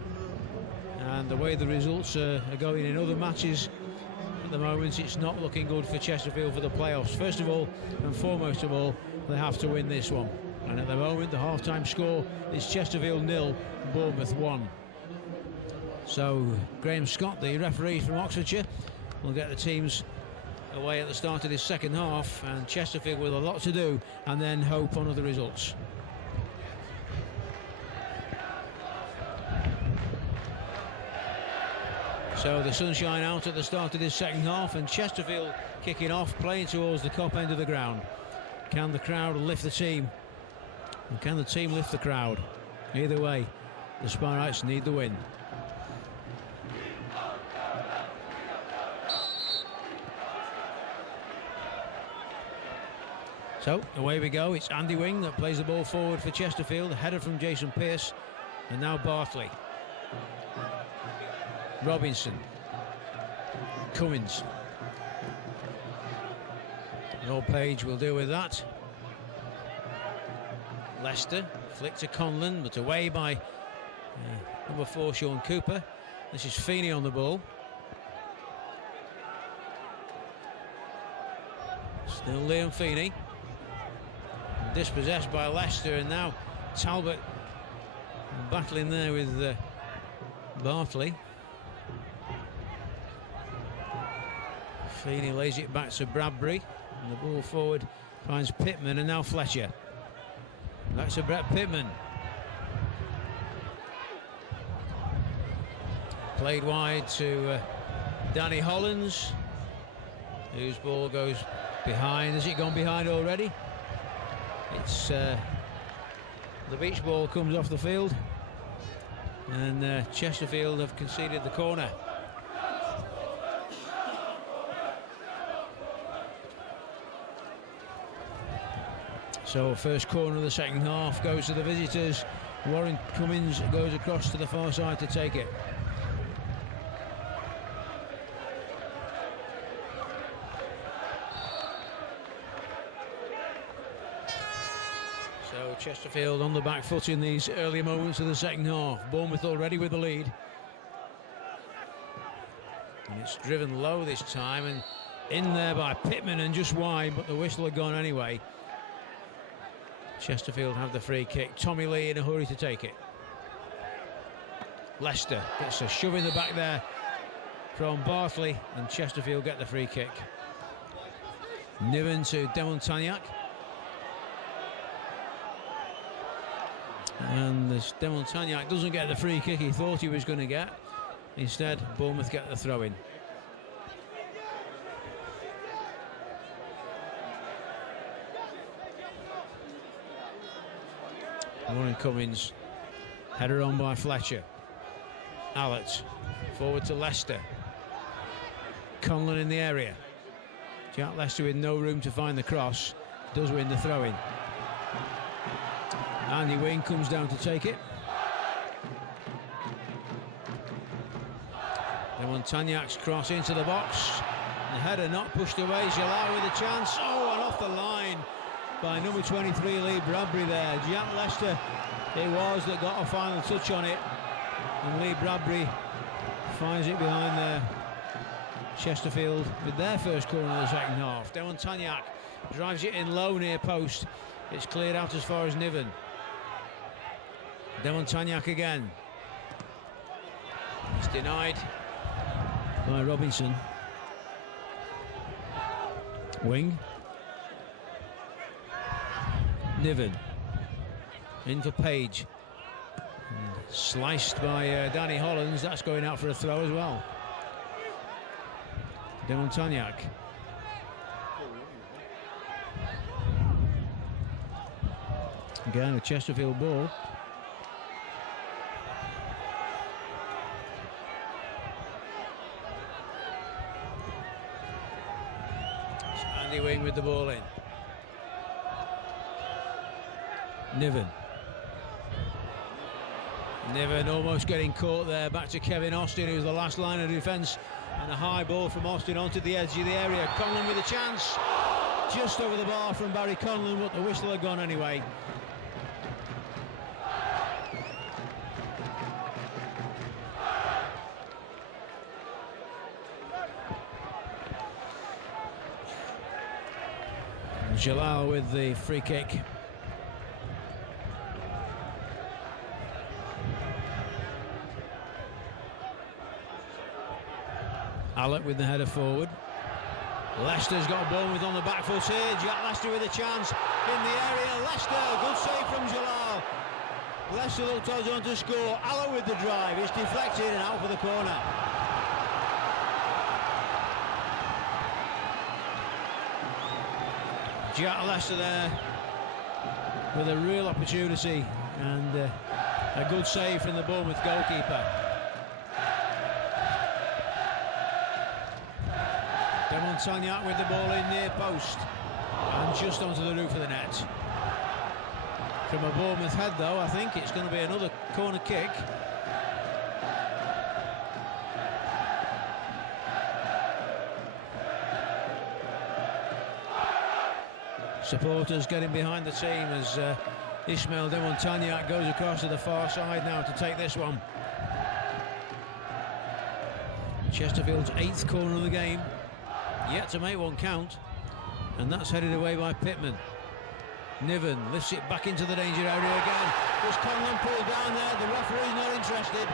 and the way the results are going in other matches at the moment, it's not looking good for Chesterfield for the playoffs. First of all, and foremost of all, they have to win this one. And at the moment, the half-time score is Chesterfield 0, Bournemouth 1. So Graham Scott, the referee from Oxfordshire, will get the teams away at the start of this second half, and Chesterfield with a lot to do, and then hope on other results. So the sunshine out at the start of this second half, and Chesterfield kicking off, playing towards the top end of the ground. Can the crowd lift the team? And can the team lift the crowd? Either way, the Sparrites need the win. So away we go. It's Andy Wing that plays the ball forward for Chesterfield. A header from Jason Pearce, and now Bartley. Robinson. Cummins. Noel Page will deal with that. Leicester, flick to Conlon, but away by number 4, Sean Cooper. This is Feeney on the ball. Still Liam Feeney. Dispossessed by Leicester, and now Talbot battling there with Bartley. Feeney lays it back to Bradbury, and the ball forward finds Pittman, and now Fletcher. Back to Brett Pittman. Played wide to Danny Hollins, whose ball goes behind. Has it gone behind already? It's the beach ball comes off the field, and Chesterfield have conceded the corner. So first corner of the second half goes to the visitors Warren Cummins goes across to the far side to take it. So Chesterfield on the back foot in these early moments of the second half. Bournemouth already with the lead. And it's driven low this time and in there by Pittman and just wide, but the whistle had gone anyway. Chesterfield have the free kick. Tommy Lee in a hurry to take it. Leicester gets a shove in the back there from Bartley, and Chesterfield get the free kick. Niven to Demontagnac. And this Demontagnac doesn't get the free kick he thought he was going to get. Instead, Bournemouth get the throw in. Warren Cummins, header on by Fletcher. Allett, forward to Leicester. Conlon in the area. Jack Leicester with no room to find the cross, does win the throw-in. Andy Wing comes down to take it. Then Montagnac's cross into the box. The header not pushed away. Jalal with a chance. Oh, and off the line by number 23 Lee Bradbury there. Jack Leicester it was that got a final touch on it, and Lee Bradbury finds it behind there. Chesterfield with their first corner of the second half. Demontagnac drives it in low near post. It's cleared out as far as Niven. Demontagnac again. It's denied by Robinson. Wing. Niven in for Page. Sliced by Danny Hollins. That's going out for a throw as well. Demontagnac. Again a Chesterfield ball. Andy Wing with the ball in. Niven almost getting caught there. Back to Kevin Austin, who's the last line of defence, and a high ball from Austin onto the edge of the area. Conlon with a chance, just over the bar from Barry Conlon, but the whistle had gone anyway. And Jalal with the free kick. Allett with the header forward. Leicester's got Bournemouth on the back foot here. Jack Leicester with a chance in the area. Leicester, good save from Jalal. Leicester looked on to score. Allett with the drive. It's deflected and out for the corner. Jack Leicester there with a real opportunity and a good save from the Bournemouth goalkeeper. Demontagnac with the ball in near post and just onto the roof of the net. From a Bournemouth head though, I think it's going to be another corner kick. Supporters getting behind the team as Ismail Demontagnac goes across to the far side now to take this one. Chesterfield's 8th corner of the game, yet to make one count, and that's headed away by Pittman. Niven lifts it back into the danger area again. There's Conlon pulled down there, the referee's not interested.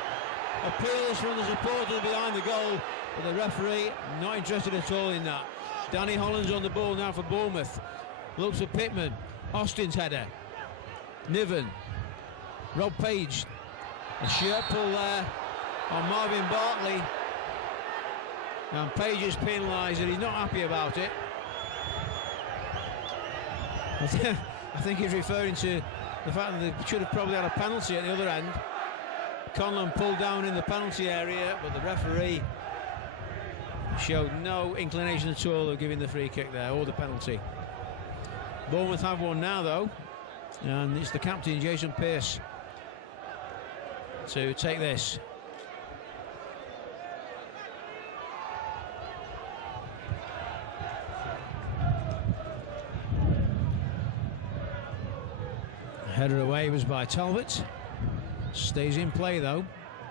Appeals from the supporters behind the goal, but the referee not interested at all in that. Danny Hollins on the ball now for Bournemouth. Looks at Pittman. Austin's header. Niven. Rob Page. A shirt pull there on Marvin Bartley. And Page is penalised and he's not happy about it. I think he's referring to the fact that they should have probably had a penalty at the other end. Conlon pulled down in the penalty area, but the referee showed no inclination at all of giving the free kick there or the penalty. Bournemouth have one now though, and it's the captain Jason Pearce to take this. Header away was by Talbot. Stays in play though.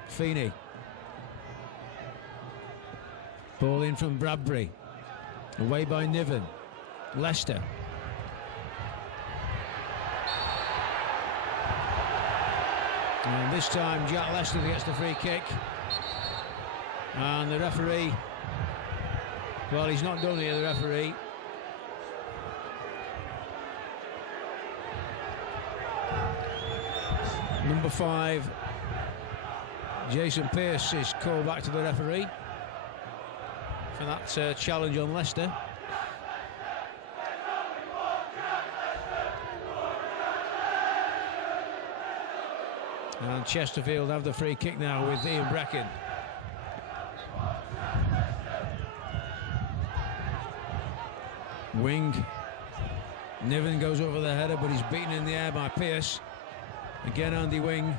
Feeney. Ball in from Bradbury. Away by Niven. Leicester. And this time Jack Leicester gets the free kick. And the referee, well, he's not done here, the referee. Number 5, Jason Pearce, is called back to the referee for that challenge on Leicester. And Chesterfield have the free kick now with Ian Bracken. Wing. Niven goes over the header, but he's beaten in the air by Pearce. Again, Andy Wing.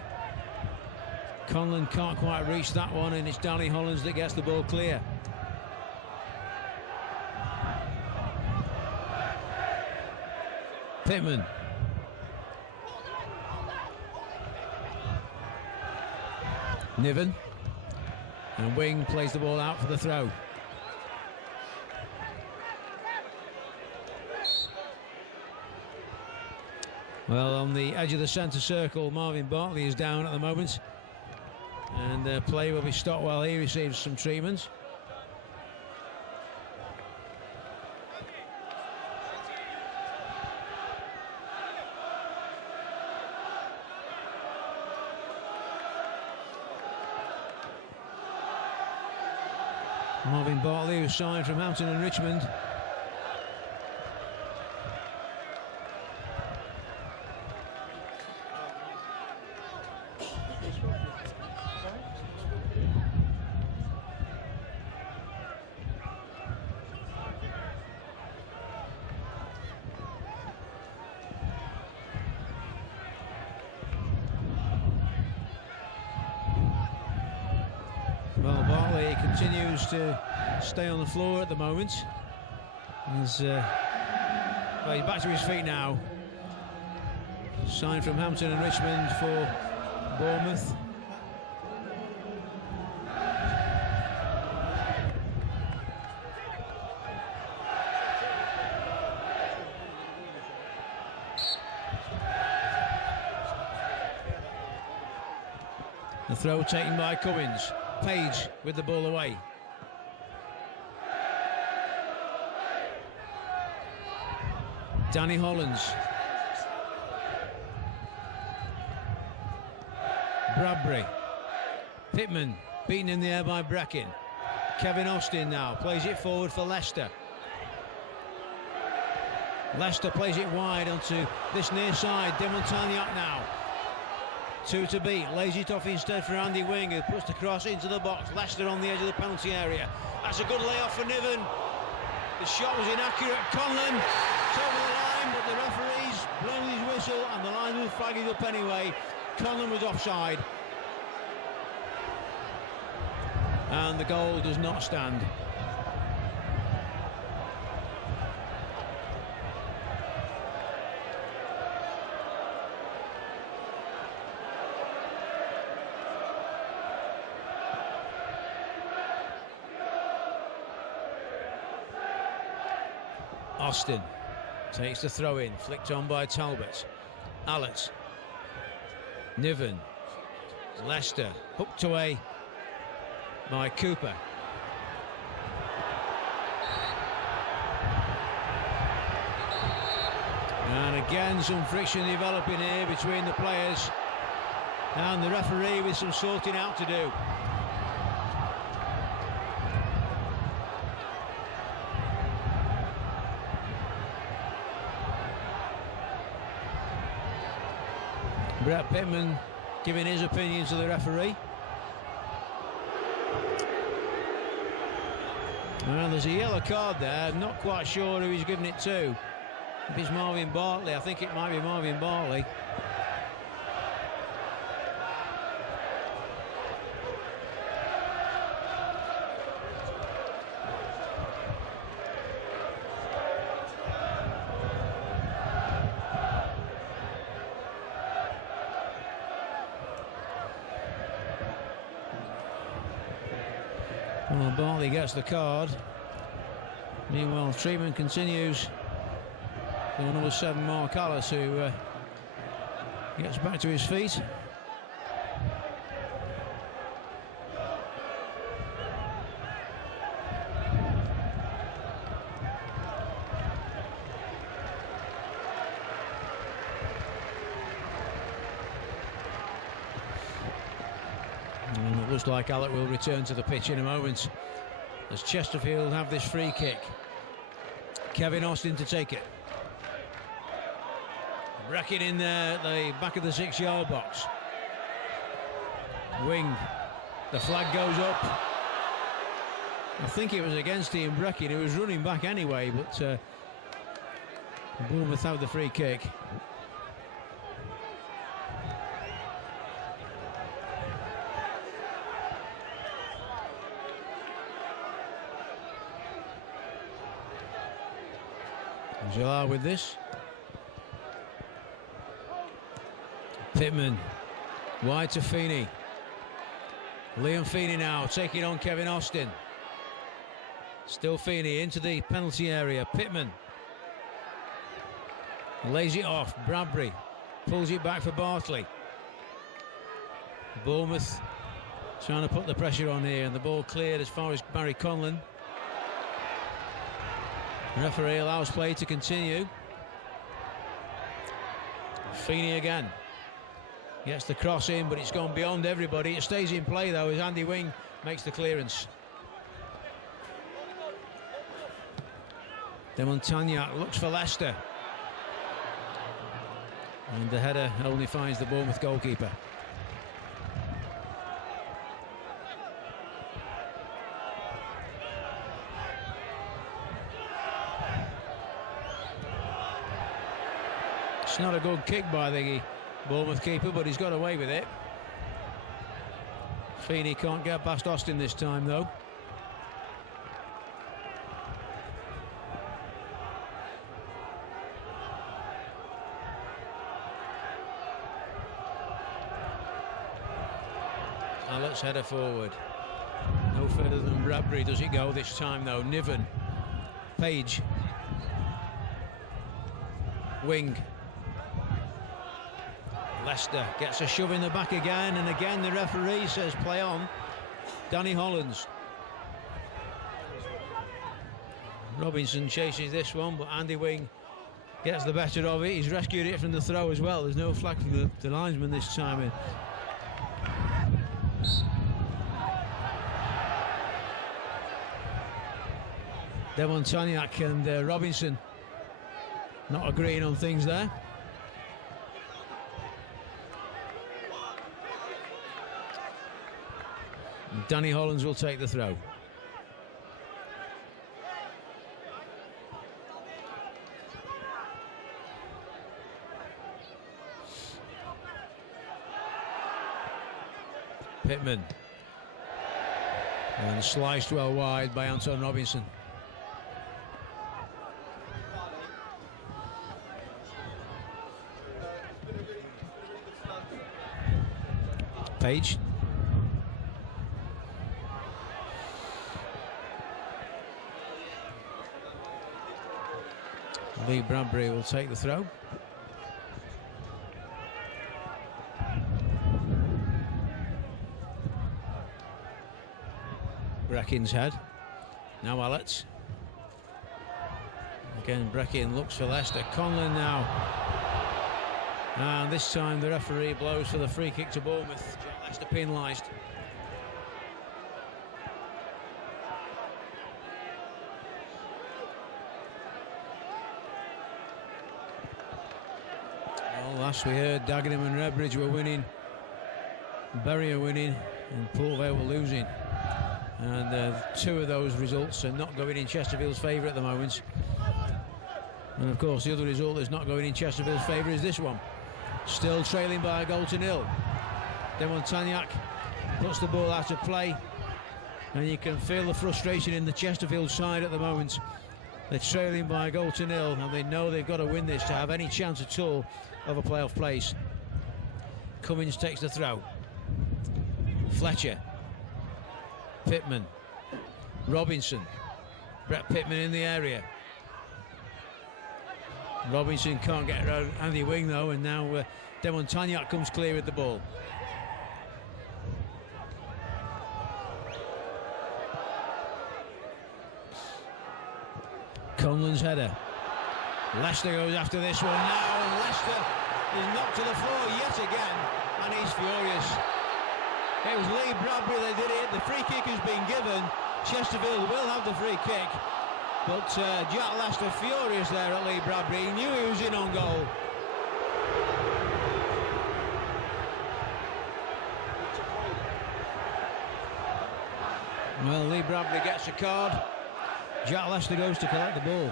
Conlon can't quite reach that one, and it's Danny Hollins that gets the ball clear. Pittman. Niven. And Wing plays the ball out for the throw. Well, on the edge of the centre circle, Marvin Bartley is down at the moment. And play will be stopped while he receives some treatment. Marvin Bartley, who's signed from Hampton and Richmond. Well, Bartley continues to stay on the floor at the moment. He's back to his feet now. Signed from Hampton and Richmond for Bournemouth. The throw taken by Cummins. Page with the ball away. Danny Hollins. Bradbury. Pittman beaten in the air by Bracken. Kevin Austin now plays it forward for Leicester. Leicester plays it wide onto this near side. Demontagnac now. 2 to beat, lays it off instead for Andy Wing, who puts the cross into the box. Leicester on the edge of the penalty area. That's a good layoff for Niven. The shot was inaccurate. Conlon, it's over the line, but the referee's blown his whistle and the line was flagging up anyway. Conlon was offside. And the goal does not stand. Austin takes the throw in, flicked on by Talbot. Allett. Niven. Leicester hooked away by Cooper. And again some friction developing here between the players and the referee, with some sorting out to do. Brett Pittman giving his opinion to the referee. Well, there's a yellow card there. I'm not quite sure who he's giving it to. If it's Marvin Bartley, I think it might be Marvin Bartley. Well, Bartley gets the card. Meanwhile, treatment continues for number 7, Mark Alice, who gets back to his feet. And it looks like Alec will return to the pitch in a moment as Chesterfield have this free kick. Kevin Austin to take it. Bracken in there at the back of the 6-yard box. Wing. The flag goes up. I think it was against Ian Bracken, who was running back anyway, but Bournemouth have the free kick. Gillard with this. Pittman. Wide to Feeney. Liam Feeney now taking on Kevin Austin. Still Feeney into the penalty area. Pittman. Lays it off. Bradbury pulls it back for Bartley. Bournemouth trying to put the pressure on here, and the ball cleared as far as Barry Conlon. Referee allows play to continue. Feeney again. Gets the cross in, but it's gone beyond everybody. It stays in play though as Andy Wing makes the clearance. Demontagnac looks for Leicester. And the header only finds the Bournemouth goalkeeper. It's not a good kick by the Bournemouth keeper, but he's got away with it. Feeney can't get past Austin this time though. Alec's header forward. No further than Bradbury does it go this time though. Niven. Page. Wing. Leicester gets a shove in the back again, and again the referee says play on. Danny Hollands. Robinson chases this one, but Andy Wing gets the better of it. He's rescued it from the throw as well. There's no flag from the linesman this time. Demontagnac and Robinson not agreeing on things there. Danny Hollands will take the throw. Pittman. And sliced well wide by Anton Robinson. Page. Lee Bradbury will take the throw. Breckin's head. Now Allett. Again, Breckin looks for Leicester. Conlon now. And this time the referee blows for the free kick to Bournemouth. Leicester penalised. Last we heard Dagenham and Redbridge were winning, Bury are winning, and Port Vale were losing. And two of those results are not going in Chesterfield's favour at the moment. And of course the other result that's not going in Chesterfield's favour is this one. Still trailing by a goal to nil. Demontagnac puts the ball out of play, and you can feel the frustration in the Chesterfield side at the moment. They're trailing by a goal to nil, and they know they've got to win this to have any chance at all of a playoff place. Cummins takes the throw. Fletcher. Pittman. Robinson. Brett Pittman in the area. Robinson can't get around Andy Wing though, and now Demontagnac comes clear with the ball. Conlon's header. Leicester goes after this one now, and Leicester is knocked to the floor yet again, and he's furious. It was Lee Bradbury that did it. The free kick has been given. Chesterfield will have the free kick, but Jack Leicester furious there at Lee Bradbury. He knew he was in on goal. Well, Lee Bradbury gets a card. Jack Leicester goes to collect the ball.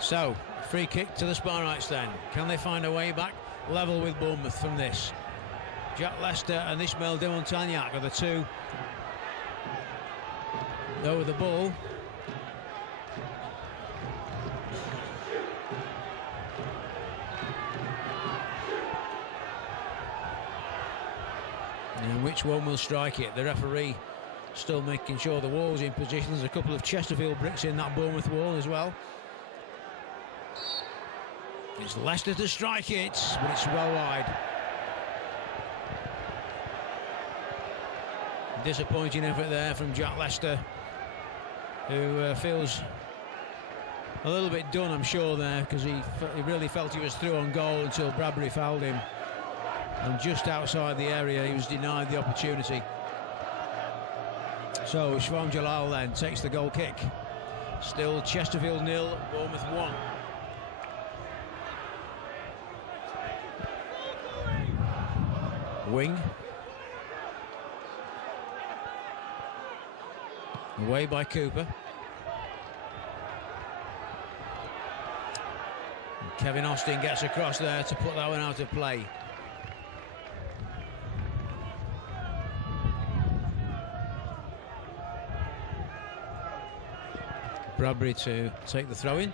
So, free kick to the Sparrites then. Can they find a way back level with Bournemouth from this? Jack Leicester and Ismail Demontagnac are the two over the ball. And which one will strike it? The referee still making sure the wall's in position. There's a couple of Chesterfield bricks in that Bournemouth wall as well. It's Leicester to strike it, but it's well wide. Disappointing effort there from Jack Leicester, who feels a little bit done, I'm sure, there, because he really felt he was through on goal until Bradbury fouled him. And just outside the area, he was denied the opportunity. So Shvam Jalal then takes the goal kick. Still Chesterfield 0, Bournemouth 1. Wing. Away by Cooper. And Kevin Austin gets across there to put that one out of play. Bradbury to take the throw in.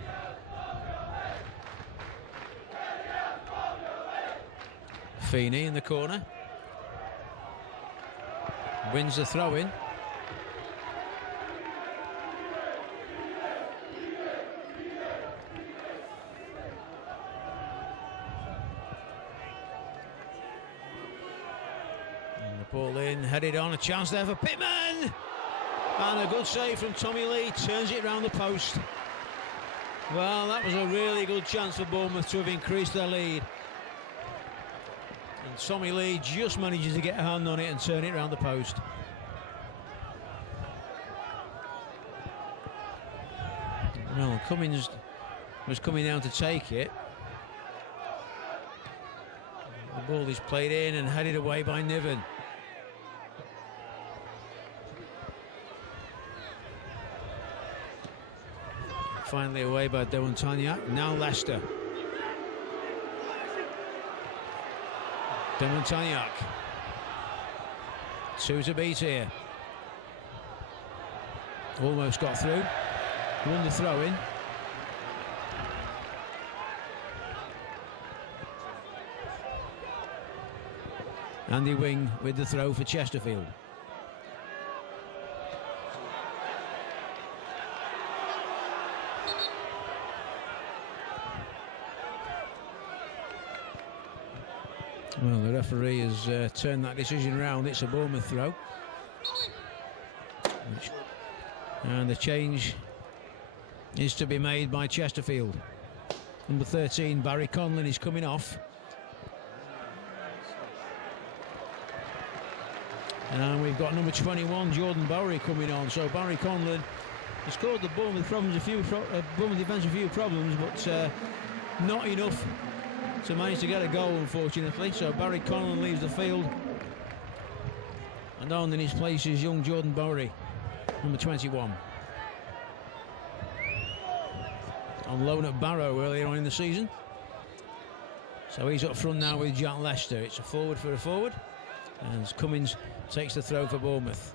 Feeney in the corner. Wins the throw in. And the ball in, headed on, a chance there for Pittman! And a good save from Tommy Lee, turns it round the post. Well, that was a really good chance for Bournemouth to have increased their lead. And Tommy Lee just manages to get a hand on it and turn it round the post. Well, Cummins was coming down to take it. The ball is played in and headed away by Niven. Finally away by Demontagnac. Now Leicester. Demontagnac. 2 to beat here. Almost got through. Won the throw in. Andy Wing with the throw for Chesterfield. Well, the referee has turned that decision around. It's a Bournemouth throw. And the change is to be made by Chesterfield. Number 13, Barry Conlon, is coming off. And we've got number 21, Jordan Bowery, coming on. So Barry Conlon has caused the Bournemouth defence a few problems, but not enough to manage to get a goal, unfortunately. So Barry Conlon leaves the field, and on in his place is young Jordan Bowery, number 21. On loan at Barrow earlier on in the season. So he's up front now with Jack Leicester. It's a forward for a forward, and Cummins takes the throw for Bournemouth.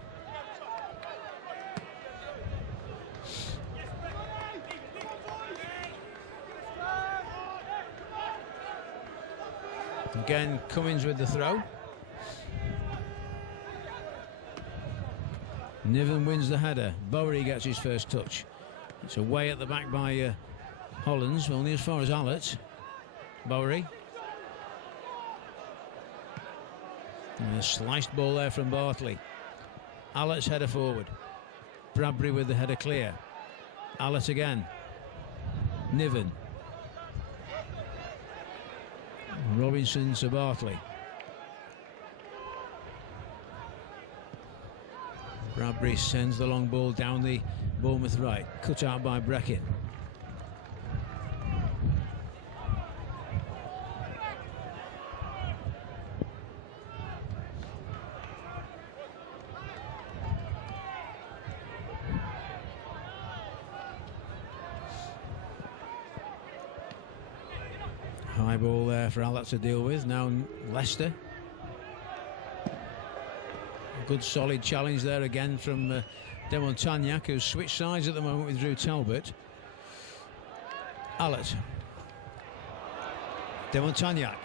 Again, Cummins with the throw. Niven wins the header. Bowery gets his first touch. It's away at the back by Hollands, only as far as Allett. Bowery. And a sliced ball there from Bartley. Allett's header forward. Bradbury with the header clear. Allett again. Niven. Robinson to Bartley. Bradbury sends the long ball down the Bournemouth right. Cut out by Breckin. High ball there for Allett to deal with. Now Leicester. A good solid challenge there again from De Montagnac, who's switched sides at the moment with Drew Talbot. Allett. De Montagnac.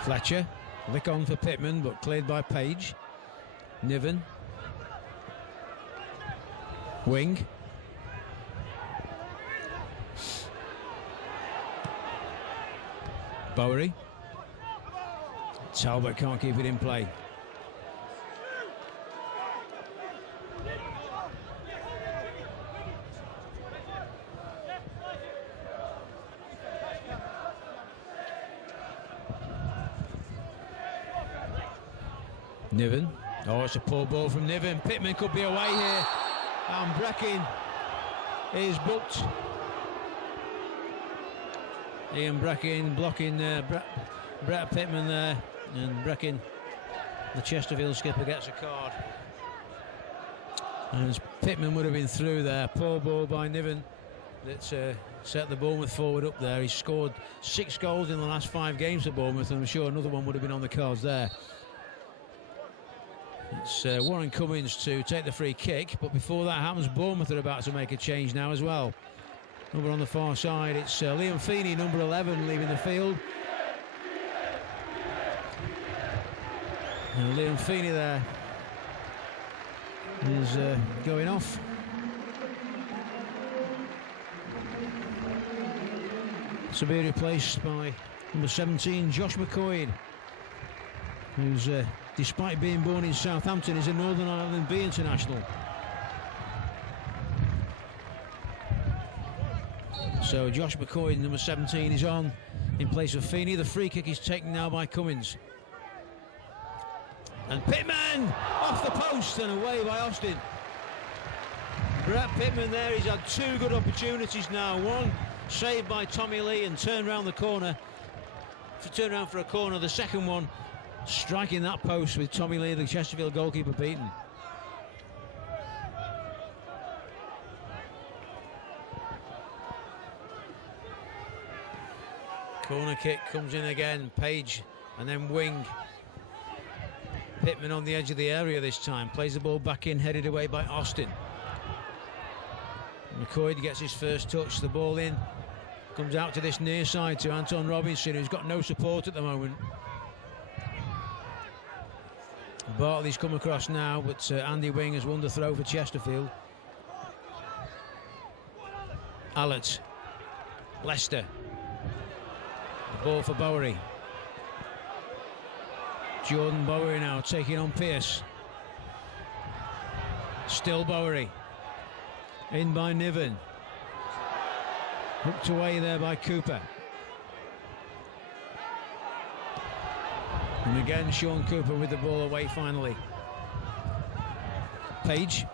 Fletcher. Lick on for Pittman, but cleared by Page. Niven. Wing. Bowery. Talbot can't keep it in play. Niven. Oh, it's a poor ball from Niven. Pittman could be away here. And Breckin is booked. Ian Breckin blocking Brett Pittman there, and Breckin, the Chesterfield skipper, gets a card. And Pittman would have been through there. Poor ball by Niven that set the Bournemouth forward up there. He's scored 6 goals in the last 5 games for Bournemouth, and I'm sure another one would have been on the cards there. It's Warren Cummins to take the free kick, but before that happens, Bournemouth are about to make a change now as well. Over on the far side, it's Liam Feeney, number 11, leaving the field. And Liam Feeney there is going off. To be replaced by number 17, Josh McCoy, who's despite being born in Southampton, is a Northern Ireland B international. So Josh McCoy, number 17, is on in place of Feeney. The free kick is taken now by Cummins. And Pittman off the post and away by Austin. Brett Pittman there, he's had 2 good opportunities now. One saved by Tommy Lee and turned round the corner. Turned round for a corner. The second one striking that post with Tommy Lee, the Chesterfield goalkeeper, beaten. Corner kick comes in again. Page and then Wing. Pittman on the edge of the area this time. Plays the ball back in, headed away by Austin. McCoy gets his first touch. The ball in. Comes out to this near side to Anton Robinson, who's got no support at the moment. Bartley's come across now, but Andy Wing has won the throw for Chesterfield. Allett. Leicester. The ball for Bowery. Jordan Bowery now taking on Pearce. Still Bowery. In by Niven. Hooked away there by Cooper. And again, Sean Cooper with the ball away finally. Page.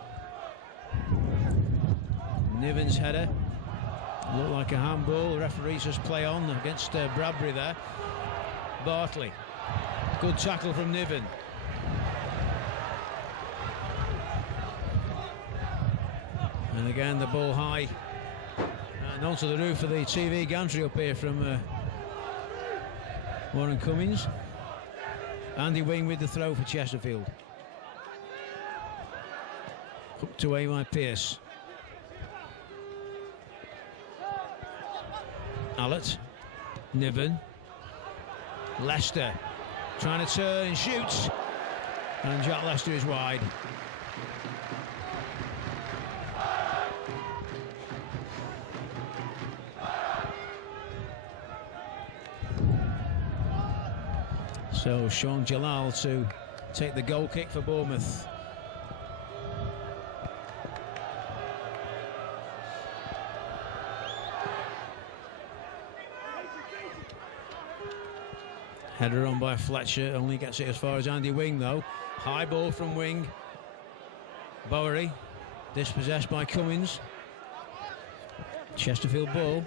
Niven's header. Looked like a handball. The referee says play on against Bradbury there. Bartley. Good tackle from Niven. And again, the ball high. And onto the roof of the TV gantry up here from Warren Cummins. Andy Wing with the throw for Chesterfield. Hooked away by Pearce. Allett, Niven, Leicester trying to turn and shoots, and Jack Leicester is wide. So Sean Jalal to take the goal kick for Bournemouth. Header on by Fletcher, only gets it as far as Andy Wing though. High ball from Wing. Bowery, dispossessed by Cummins. Chesterfield ball.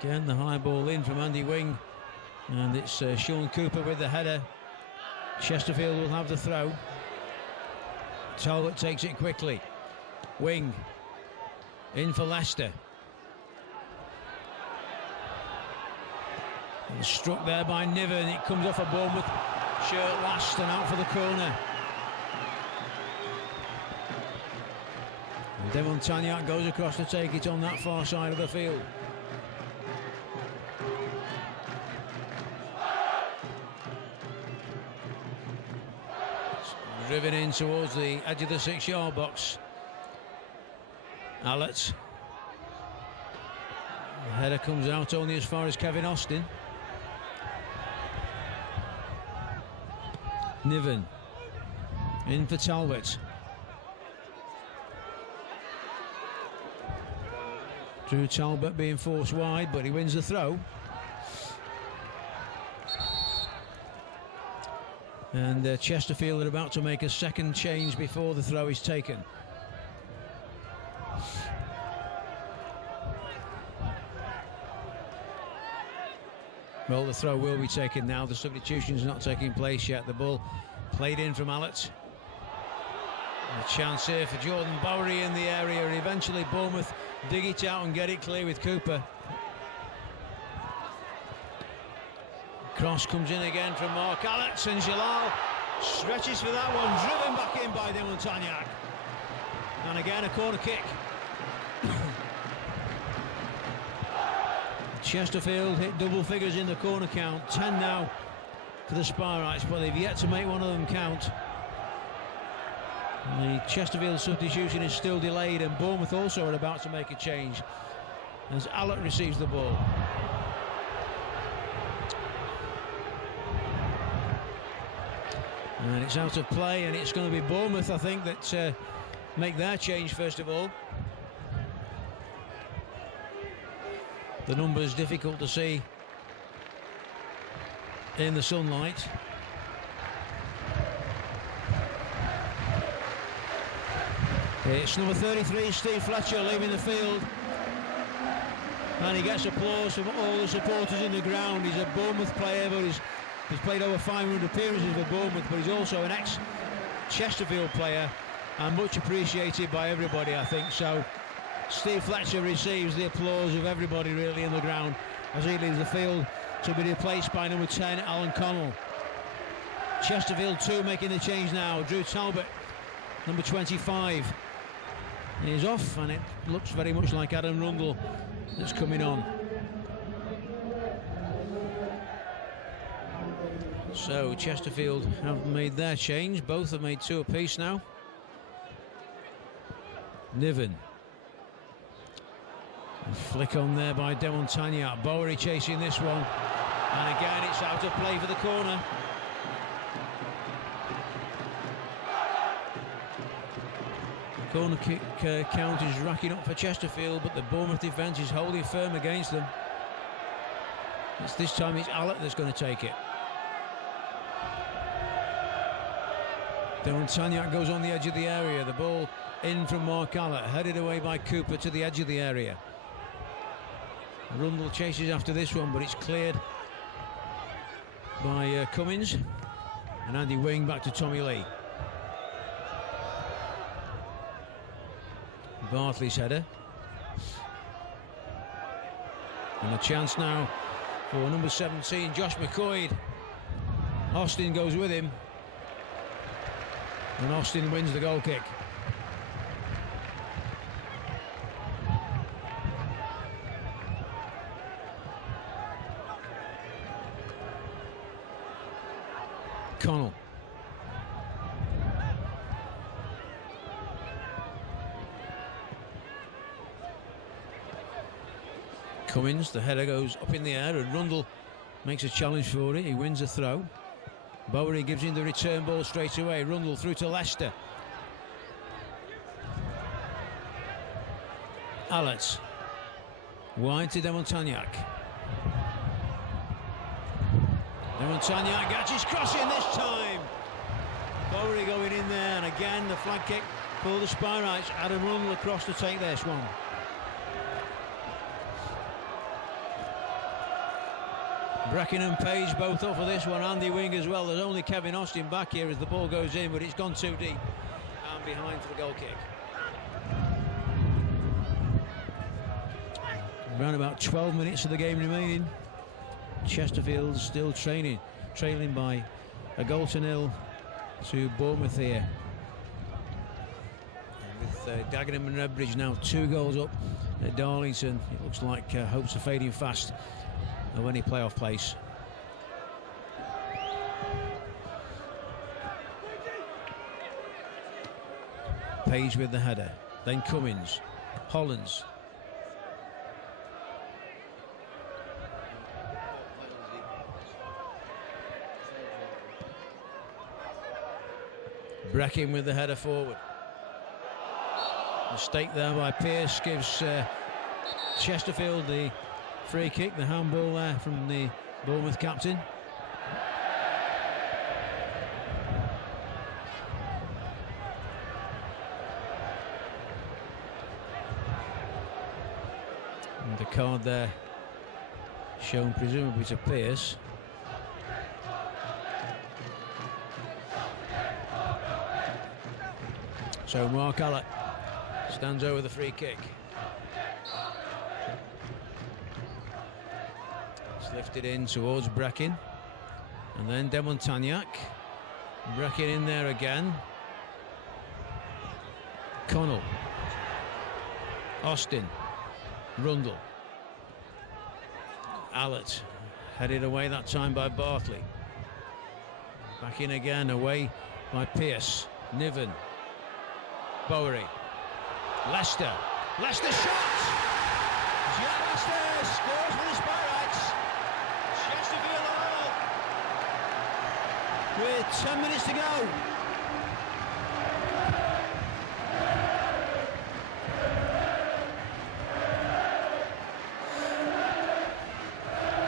Again, the high ball in from Andy Wing. And it's Sean Cooper with the header. Chesterfield will have the throw. Talbot takes it quickly. Wing, in for Leicester. And struck there by Niven. It comes off a Bournemouth shirt last and out for the corner. And Devon Tagnac goes across to take it on that far side of the field. It's driven in towards the edge of the 6-yard box. Allett. The header comes out only as far as Kevin Austin. Niven in for Talbot. Drew Talbot being forced wide, but he wins the throw. And Chesterfield are about to make a second change before the throw is taken. Well, the throw will be taken now. The substitution is not taking place yet. The ball played in from Allett. A chance here for Jordan Bowery in the area. Eventually Bournemouth dig it out and get it clear with Cooper. Cross comes in again from Mark Allett, and Jalal stretches for that one. Driven back in by Devon Tagnac. And again a corner kick. Chesterfield hit double figures in the corner count. 10 now for the Sparrites, but they've yet to make one of them count. The Chesterfield substitution is still delayed, and Bournemouth also are about to make a change as Allett receives the ball. And it's out of play, and it's going to be Bournemouth, I think, that make their change first of all. The numbers difficult to see in the sunlight. It's number 33, Steve Fletcher, leaving the field. And he gets applause from all the supporters in the ground. He's a Bournemouth player, but he's played over 500 appearances for Bournemouth, but he's also an ex-Chesterfield player and much appreciated by everybody, I think. So Steve Fletcher receives the applause of everybody really in the ground as he leaves the field to be replaced by number 10, Alan Connell. Chesterfield 2 making the change now. Drew Talbot, number 25. He's off, and it looks very much like Adam Rundle that's coming on. So Chesterfield have made their change. Both have made 2 apiece now. Niven. A flick on there by Devon Tagnac. Bowery chasing this one, and again it's out of play for the corner. The corner kick count is racking up for Chesterfield, but the Bournemouth defence is holding firm against them. This time it's Allett that's going to take it. Devon Tagnac goes on the edge of the area. The ball in from Mark Allett, headed away by Cooper to the edge of the area. Rundle chases after this one, but it's cleared by Cummins. And Andy Wing back to Tommy Lee. Bartley's header. And a chance now for number 17, Josh McCoy. Austin goes with him. And Austin wins the goal kick. Connell. Cummins, the header goes up in the air and Rundle makes a challenge for it. He wins a throw. Bowery gives him the return ball straight away. Rundle through to Leicester. Allett. Wide to Demontagnac. Demontagnac gets his cross in this time. Bowery going in there, and again the flag kick for the Spireites. Adam Rundle across to take this one. Bracken and Page both up for this one. Andy Wing as well. There's only Kevin Austin back here as the ball goes in, but it's gone too deep and behind for the goal kick. Around about 12 minutes of the game remaining. Chesterfield still trailing by a goal to nil to Bournemouth here. And with Dagenham and Redbridge now 2 goals up at Darlington, it looks like hopes are fading fast of any playoff place. Page with the header, then Cummins, Hollands. Bracken with the header forward. Mistake there by Pearce gives Chesterfield the free kick, the handball there from the Bournemouth captain. And the card there shown presumably to Pearce. So Mark Allett stands over the free kick. It's lifted in towards Bracken. And then Demontagnac. Bracken in there again. Connell. Austin. Rundle. Allett. Headed away that time by Bartley. Back in again, away by Pearce. Niven. Bowery. Leicester. Leicester shot! Jack Leicester scores for the Spireites. Chesterfield are with 10 minutes to go.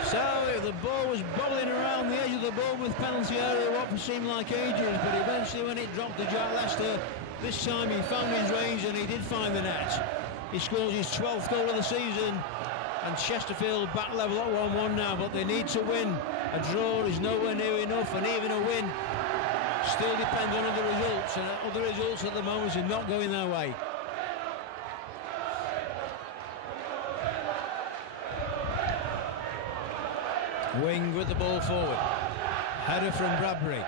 So the ball was bobbling around the edge of the Bournemouth penalty area what seemed like ages, but eventually when it dropped to Jack Leicester, this time he found his range and he did find the net. He scores his 12th goal of the season, and Chesterfield back level at 1-1 now, but they need to win. A draw is nowhere near enough, and even a win still depends on other results, and other results at the moment are not going their way. Wing with the ball forward. Header from Bradbury.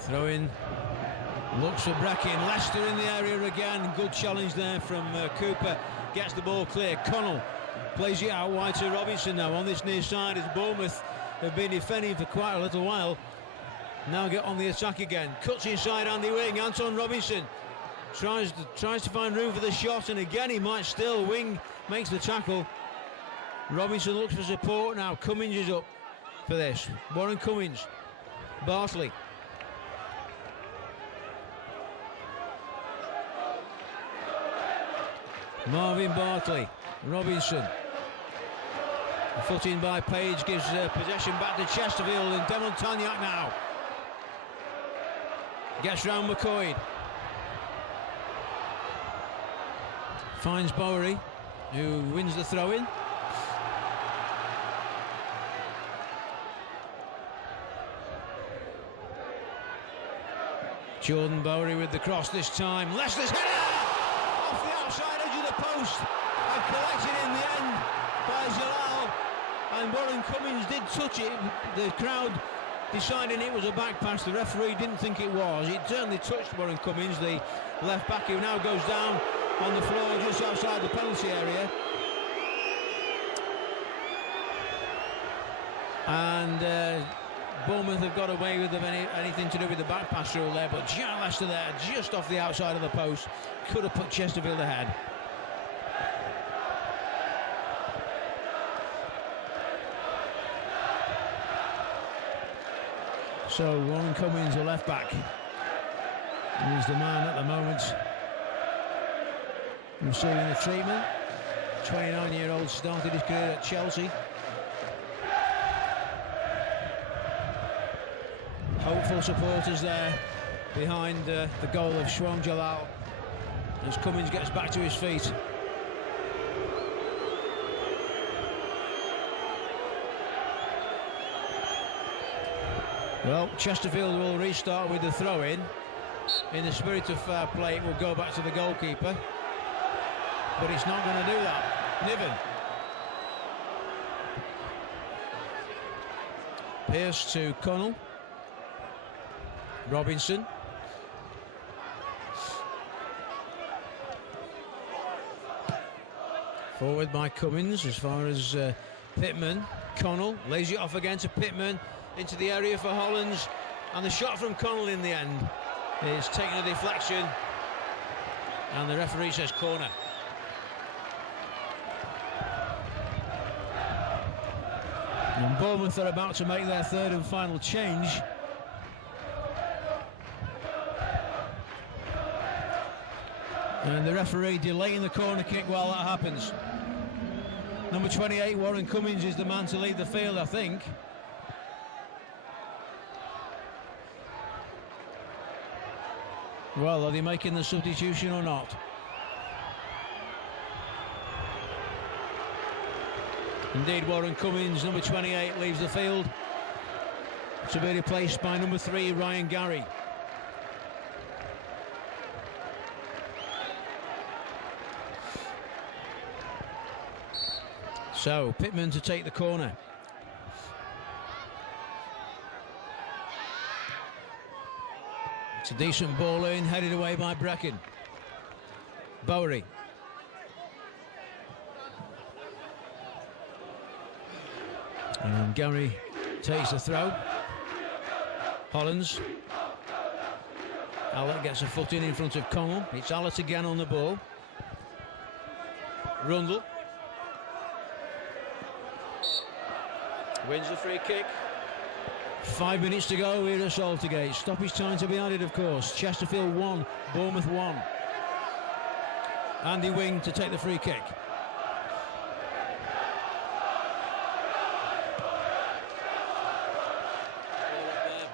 Throw in, looks for Bracken. Leicester in the area again. Good challenge there from Cooper. Gets the ball clear. Connell plays it out wide to Robinson now on this near side as Bournemouth have been defending for quite a little while. Now get on the attack again. Cuts inside Andy Wing. Anton Robinson tries to find room for the shot, and again he might still. Wing makes the tackle. Robinson looks for support now. Cummins is up for this. Warren Cummins. Bartley. Marvin Bartley, Robinson. A foot in by Page gives possession back to Chesterfield, and Demontagnac now. Gets round McCoy. Finds Bowery, who wins the throw-in. Jordan Bowery with the cross this time. Leicester's header! Off the outside edge of the post and collected in the end by Jalal, and Warren Cummins did touch it. The crowd deciding it was a back pass. The referee didn't think it was. It certainly touched Warren Cummins, the left back, who now goes down on the floor just outside the penalty area. And Bournemouth have got away with anything to do with the back pass rule there, but Jack Lester there, just off the outside of the post, could have put Chesterfield ahead. So Warren Cummings, the left back, he's the man at the moment receiving the treatment. 29-year-old started his career at Chelsea. Hopeful supporters there behind the goal of Shwam Jalal as Cummings gets back to his feet. Well, Chesterfield will restart with the throw-in. In the spirit of fair play, it will go back to the goalkeeper. But it's not going to do that. Niven. Pearce to Connell. Robinson. Forward by Cummins as far as Pittman. Connell lays it off again to Pittman. Into the area for Hollands, and the shot from Connell in the end is taking a deflection, and the referee says corner. And Bournemouth are about to make their third and final change. And the referee delaying the corner kick while that happens. Number 28, Warren Cummings, is the man to lead the field, I think. Well, are they making the substitution or not? Indeed, Warren Cummings, number 28, leaves the field to be replaced by number 3, Ryan Gary. So, Pittman to take the corner. It's a decent ball in, headed away by Brecken. Bowery. And Gary takes the throw. Hollands. Allett gets a foot in front of Connell. It's Allett again on the ball. Rundle. Wins the free kick. 5 minutes to go here at Saltergate. Stoppage time to be added, of course. Chesterfield 1, Bournemouth 1. Andy Wing to take the free kick.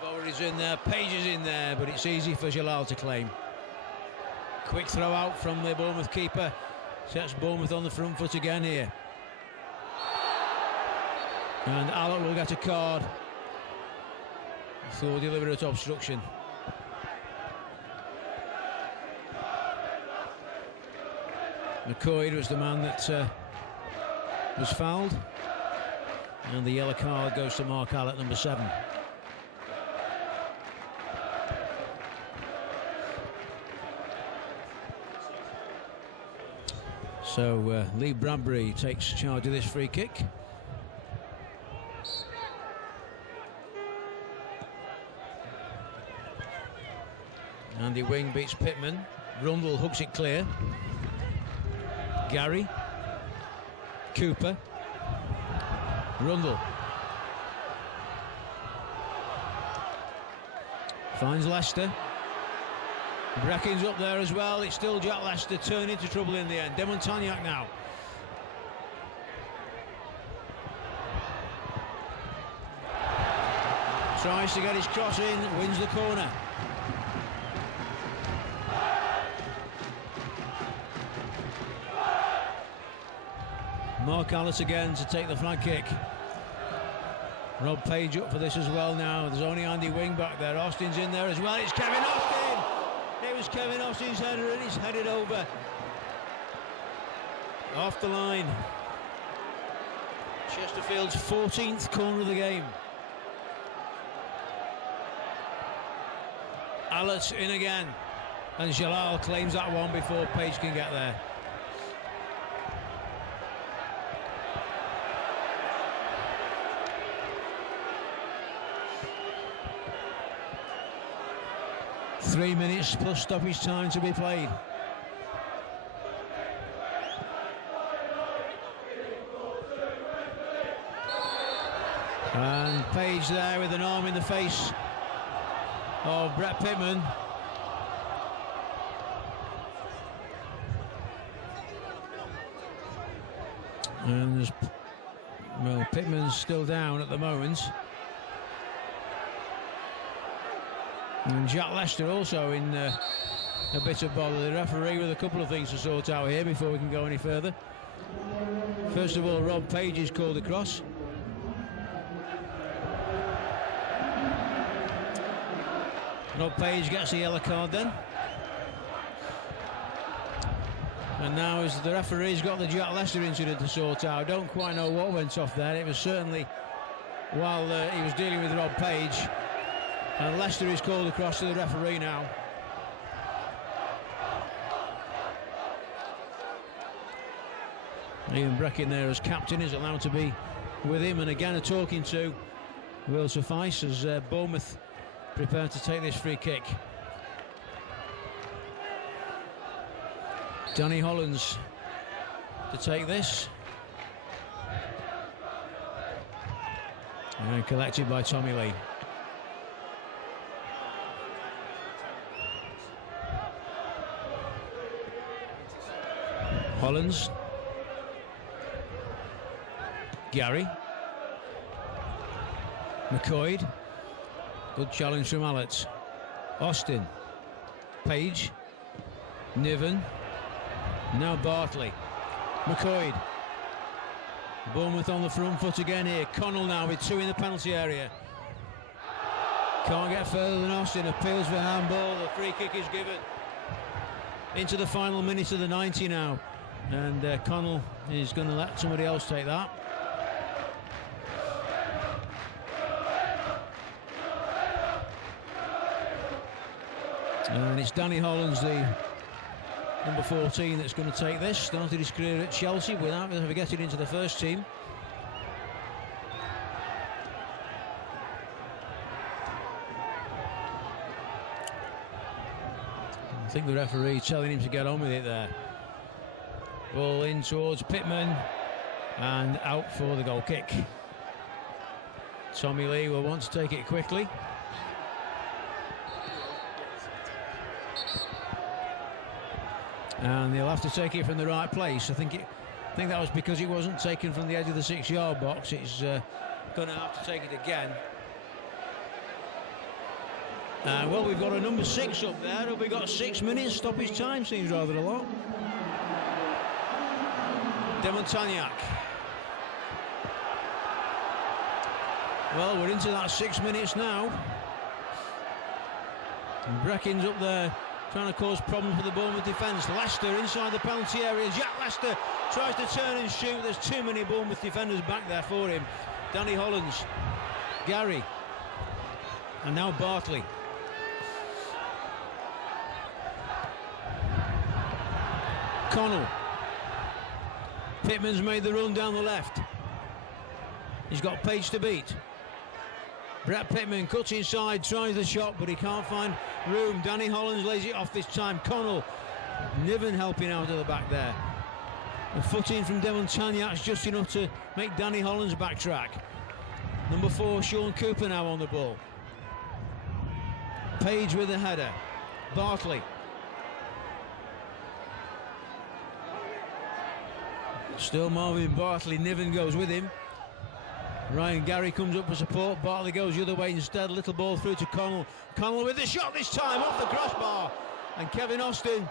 Bowery's in there, Page is in there, but it's easy for Jalal to claim. Quick throw out from the Bournemouth keeper. Sets Bournemouth on the front foot again here. And Allett will get a card for deliberate obstruction. McCoy was the man that was fouled, and the yellow card goes to Mark Allett, number 7. So Lee Bradbury takes charge of this free kick. Andy Wing beats Pittman. Rundle hooks it clear. Gary. Cooper. Rundle. Finds Lester. Brecken's up there as well. It's still Jack Lester, turning into trouble in the end. Demontagnac now. Tries to get his cross in, wins the corner. Mark Allett again to take the flag kick. Rob Page up for this as well now. There's only Andy Wing back there. Austin's in there as well. It's Kevin Austin! It was Kevin Austin's header and he's headed over. Off the line. Chesterfield's 14th corner of the game. Allett in again. And Jalal claims that one before Page can get there. 3 minutes plus stoppage time to be played. And Page there with an arm in the face of Brett Pitman. And there's, well, Pitman's still down at the moment. And Jack Lester also in a bit of bother. The referee with a couple of things to sort out here before we can go any further. First of all, Rob Page is called across. Rob Page gets a yellow card then. And now as the referee's got the Jack Lester incident to sort out. I don't quite know what went off there. It was certainly while he was dealing with Rob Page. And Lester is called across to the referee now. Ian Breckin there as captain is allowed to be with him, and again a talking to will suffice as Bournemouth prepare to take this free kick. Danny Hollands to take this. And collected by Tommy Lee. Hollands. Gary. McCoy. Good challenge from Allett. Austin. Page. Niven. Now Bartley. McCoy. Bournemouth on the front foot again here. Connell now with 2 in the penalty area. Can't get further than Austin. Appeals for handball. The free kick is given. Into the final minute of the 90 now. And Connell is going to let somebody else take that. And it's Danny Hollands, the number 14, that's going to take this. Started his career at Chelsea without ever getting into the first team. I think the referee telling him to get on with it there. Ball in towards Pitman and out for the goal kick. Tommy Lee will want to take it quickly. And he'll have to take it from the right place. I think that was because it wasn't taken from the edge of the 6-yard box. It's going to have to take it again. Well, we've got a number 6 up there. Have we got 6 minutes? Stoppage time seems rather a lot. Demontagnac. Well, we're into that 6 minutes now. And Breckin's up there trying to cause problems for the Bournemouth defence. Lester inside the penalty area. Jack Lester tries to turn and shoot. There's too many Bournemouth defenders back there for him. Danny Hollands. Gary. And now Bartley. Connell. Pitman's made the run down the left. He's got Page to beat. Brett Pitman cuts inside, tries the shot, but he can't find room. Danny Hollands lays it off this time. Connell. Niven helping out of the back there. A foot in from Demontagnac's just enough to make Danny Hollands backtrack. Number 4, Sean Cooper now on the ball. Page with the header. Bartley. Still Marvin Bartley. Niven goes with him. Ryan Gary comes up for support. Bartley goes the other way instead. Little ball through to Connell. Connell with the shot this time off the crossbar. And Kevin Austin.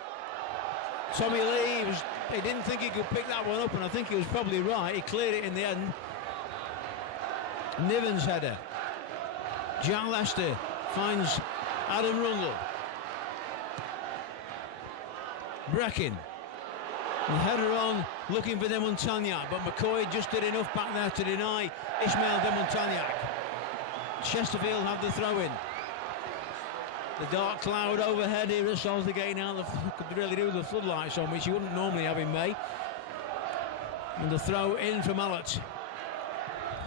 Tommy Lee, he didn't think he could pick that one up, and I think he was probably right. He cleared it in the end. Niven's header. Jack Lester finds Adam Rundle. Breckin. The header on, looking for Demontagnac, but McCoy just did enough back there to deny Ismail Demontagnac. Chesterfield have the throw-in. The dark cloud overhead here at Saltergate now could really do the floodlights on, which you wouldn't normally have in May. And the throw in from Allett.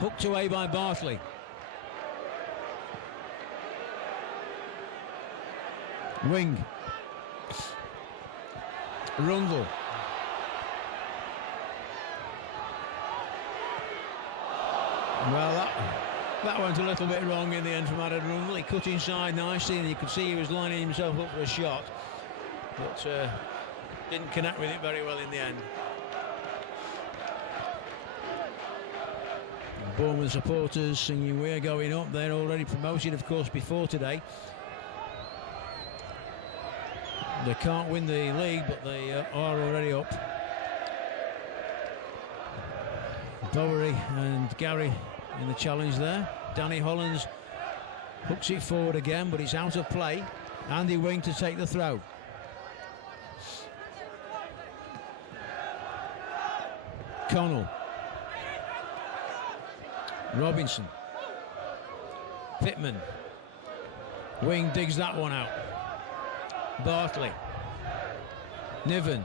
Hooked away by Bartley. Wing. Rundle. Well, that went a little bit wrong in the end from Adam Rundle. He cut inside nicely and you could see he was lining himself up for a shot, but didn't connect with it very well in the end. Bournemouth supporters singing "We're going up." They're already promoted, of course, before today. They can't win the league, but they are already up. Bowery and Gary in the challenge there. Danny Hollands hooks it forward again, but it's out of play. Andy Wing to take the throw. Connell. Robinson. Pittman. Wing digs that one out. Bartley. Niven.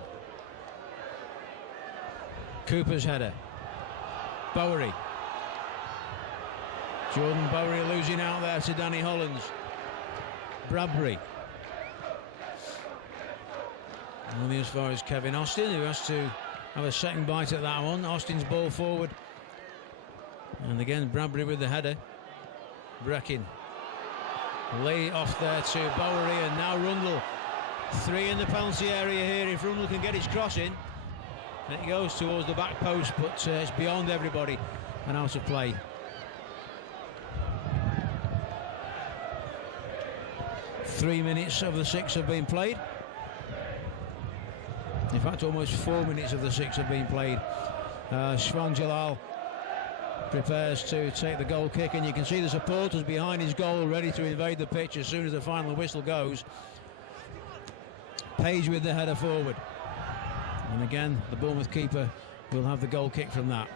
Cooper's header. Bowery. Jordan Bowery losing out there to Danny Hollands. Bradbury. Only as far as Kevin Austin, who has to have a second bite at that one. Austin's ball forward. And again, Bradbury with the header. Breckin. Lay off there to Bowery, and now Rundle. 3 in the penalty area here. If Rundle can get his cross in, it goes towards the back post, but it's beyond everybody and out of play. Three minutes of the 6 have been played. In fact, almost 4 minutes of the 6 have been played. Shvan Jalal prepares to take the goal kick, and you can see the supporters behind his goal ready to invade the pitch as soon as the final whistle goes. Page with the header forward, and again the Bournemouth keeper will have the goal kick from that.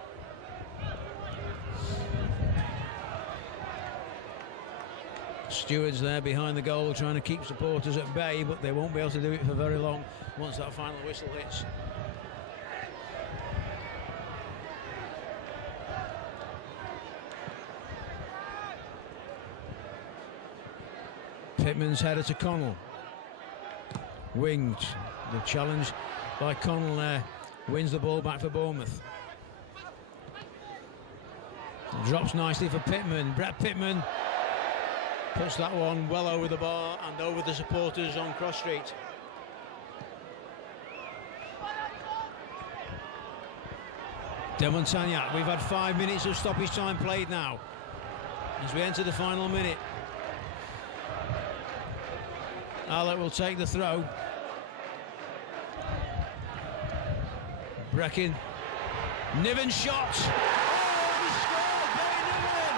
Stewards there behind the goal trying to keep supporters at bay, but they won't be able to do it for very long once that final whistle hits. Pittman's header to Connell. Winged. The challenge by Connell there. Wins the ball back for Bournemouth. Drops nicely for Pittman. Brett Pittman puts that one well over the bar and over the supporters on Cross Street. De Montagnac, we've had 5 minutes of stoppage time played now as we enter the final minute. Alec will take the throw. Breckin. Niven shot. Oh, he scored! Barry Niven!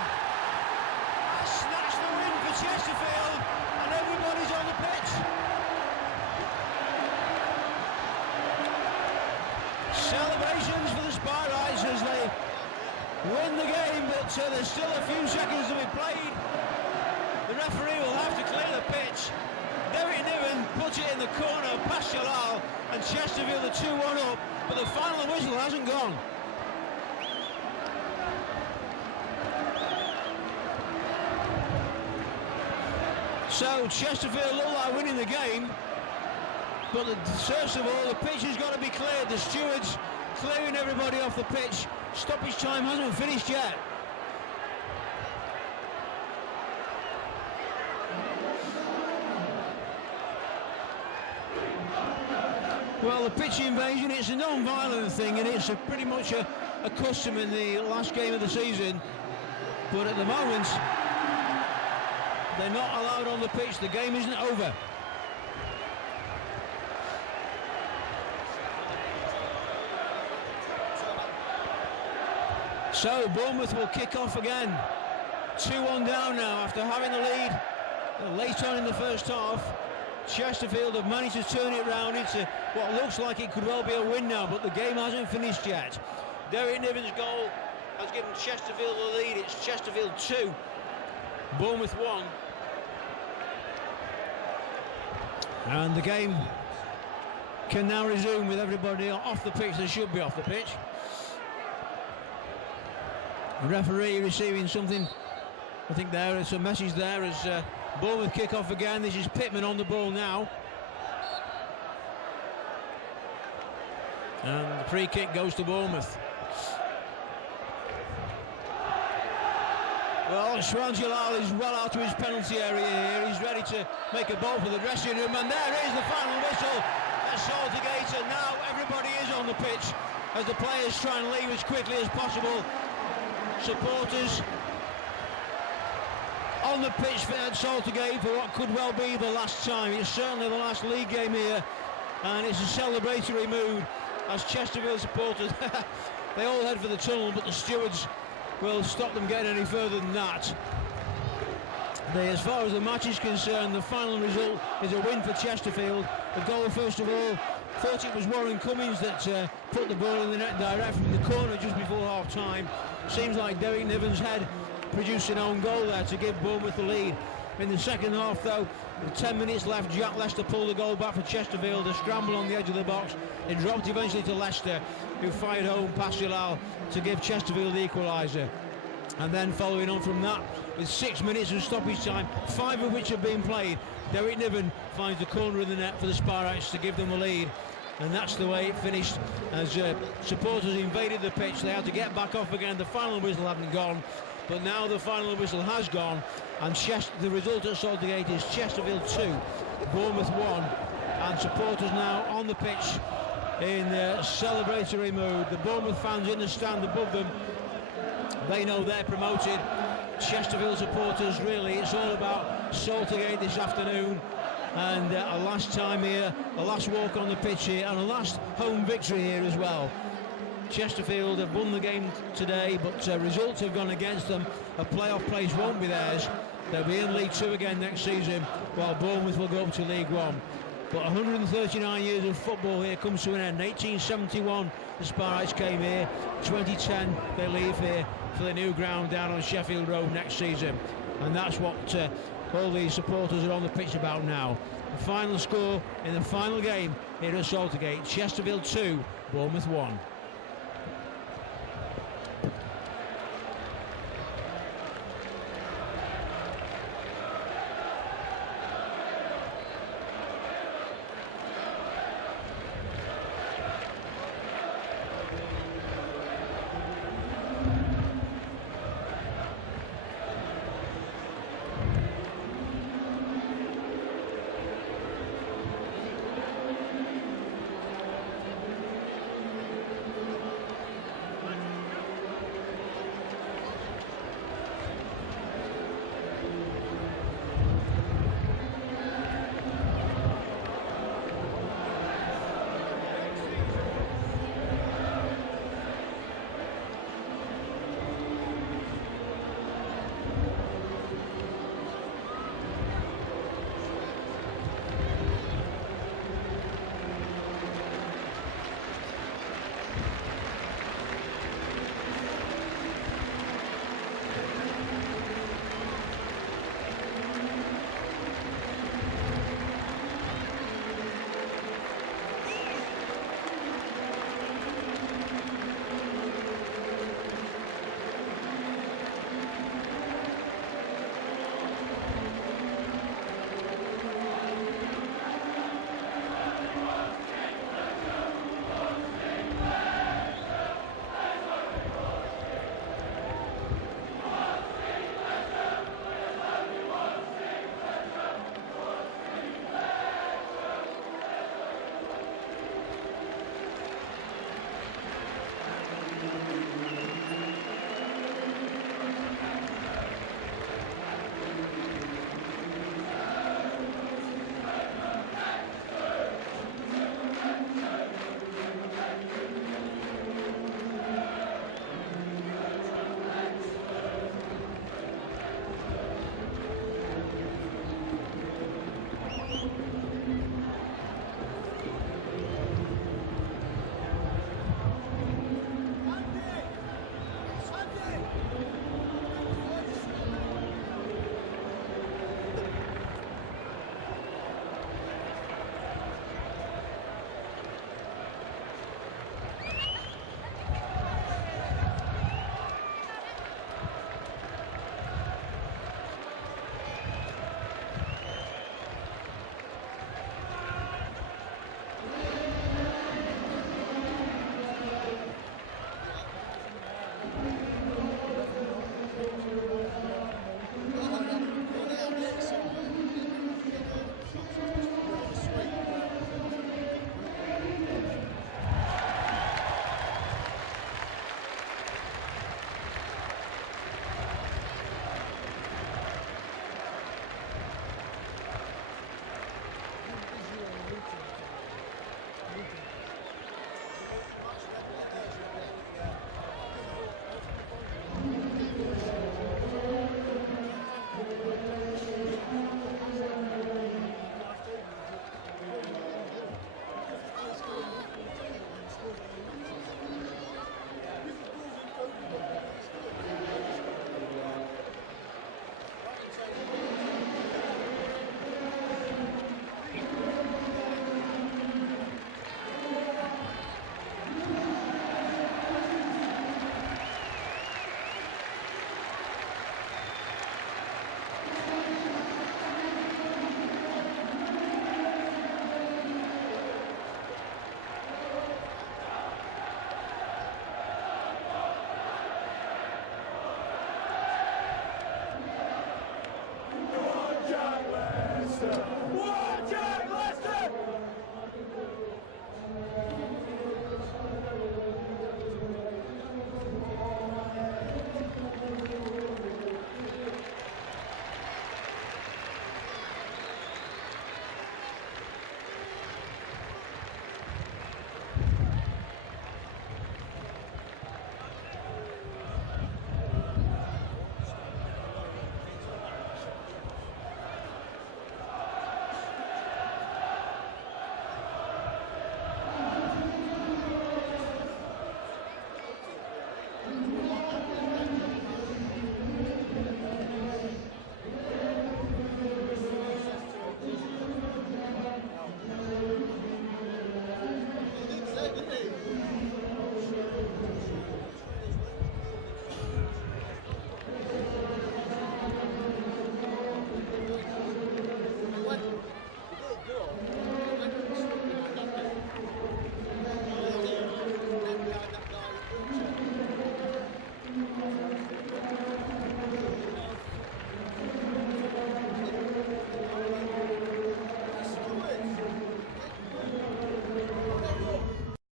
That snatched the win for Chesterfield, and everybody's on the pitch. Celebrations for the Spyrites as they win the game, but there's still a few seconds to be played. The referee will have to clear the pitch. Derek Niven puts it in the corner past Jalal, and Chesterfield are 2-1 up, but the final whistle hasn't gone. So Chesterfield look like winning the game, but first of all the pitch has got to be cleared. The stewards clearing everybody off the pitch. Stoppage time hasn't finished yet. Well, the pitch invasion, it's a non-violent thing, and it's pretty much a custom in the last game of the season. But at the moment, they're not allowed on the pitch. The game isn't over. So Bournemouth will kick off again. 2-1 down now after having the lead late on in the first half. Chesterfield have managed to turn it round into what looks like it could well be a win now, but the game hasn't finished yet. Derek Niven's goal has given Chesterfield the lead. It's Chesterfield 2, Bournemouth 1. And the game can now resume with everybody off the pitch. They should be off the pitch. The referee receiving something, I think there is a message there as Bournemouth kick off again. This is Pittman on the ball now. And the free kick goes to Bournemouth. Well, Jalal is well out of his penalty area here. He's ready to make a ball for the dressing room, and there is the final whistle at Saltergate, and now everybody is on the pitch as the players try and leave as quickly as possible. Supporters on the pitch at Saltergate for what could well be the last time. It's certainly the last league game here, and it's a celebratory mood as Chesterfield supporters they all head for the tunnel, but the stewards will stop them getting any further than that. As far as the match is concerned, the final result is a win for Chesterfield. The goal, first of all, thought it was Warren Cummings that put the ball in the net direct from the corner just before half time. Seems like Derek Niven's head produced an own goal there to give Bournemouth the lead. In the second half, though, with 10 minutes left, Jack Lester pulled the goal back for Chesterfield. A scramble on the edge of the box. It dropped eventually to Lester, who fired home past Jalal to give Chesterfield the equaliser. And then following on from that, with 6 minutes of stoppage time, 5 of which have been played, Derek Niven finds the corner of the net for the Sparrites to give them a lead. And that's the way it finished as supporters invaded the pitch. They had to get back off again. The final whistle hadn't gone, but now the final whistle has gone, and the result at Saltergate is Chesterfield 2, Bournemouth 1, and supporters now on the pitch in celebratory mood. The Bournemouth fans in the stand above them, they know they're promoted. Chesterfield supporters, really, it's all about Saltergate this afternoon, and a last time here, a last walk on the pitch here, and a last home victory here as well. Chesterfield have won the game today, but results have gone against them. A playoff place won't be theirs. They'll be in League 2 again next season, while Bournemouth will go up to League 1. But 139 years of football here comes to an end. 1871, the Sparrites came here. 2010, they leave here for the new ground down on Sheffield Road next season. And that's what all these supporters are on the pitch about now. The final score in the final game here at Saltergate, Chesterfield 2, Bournemouth 1.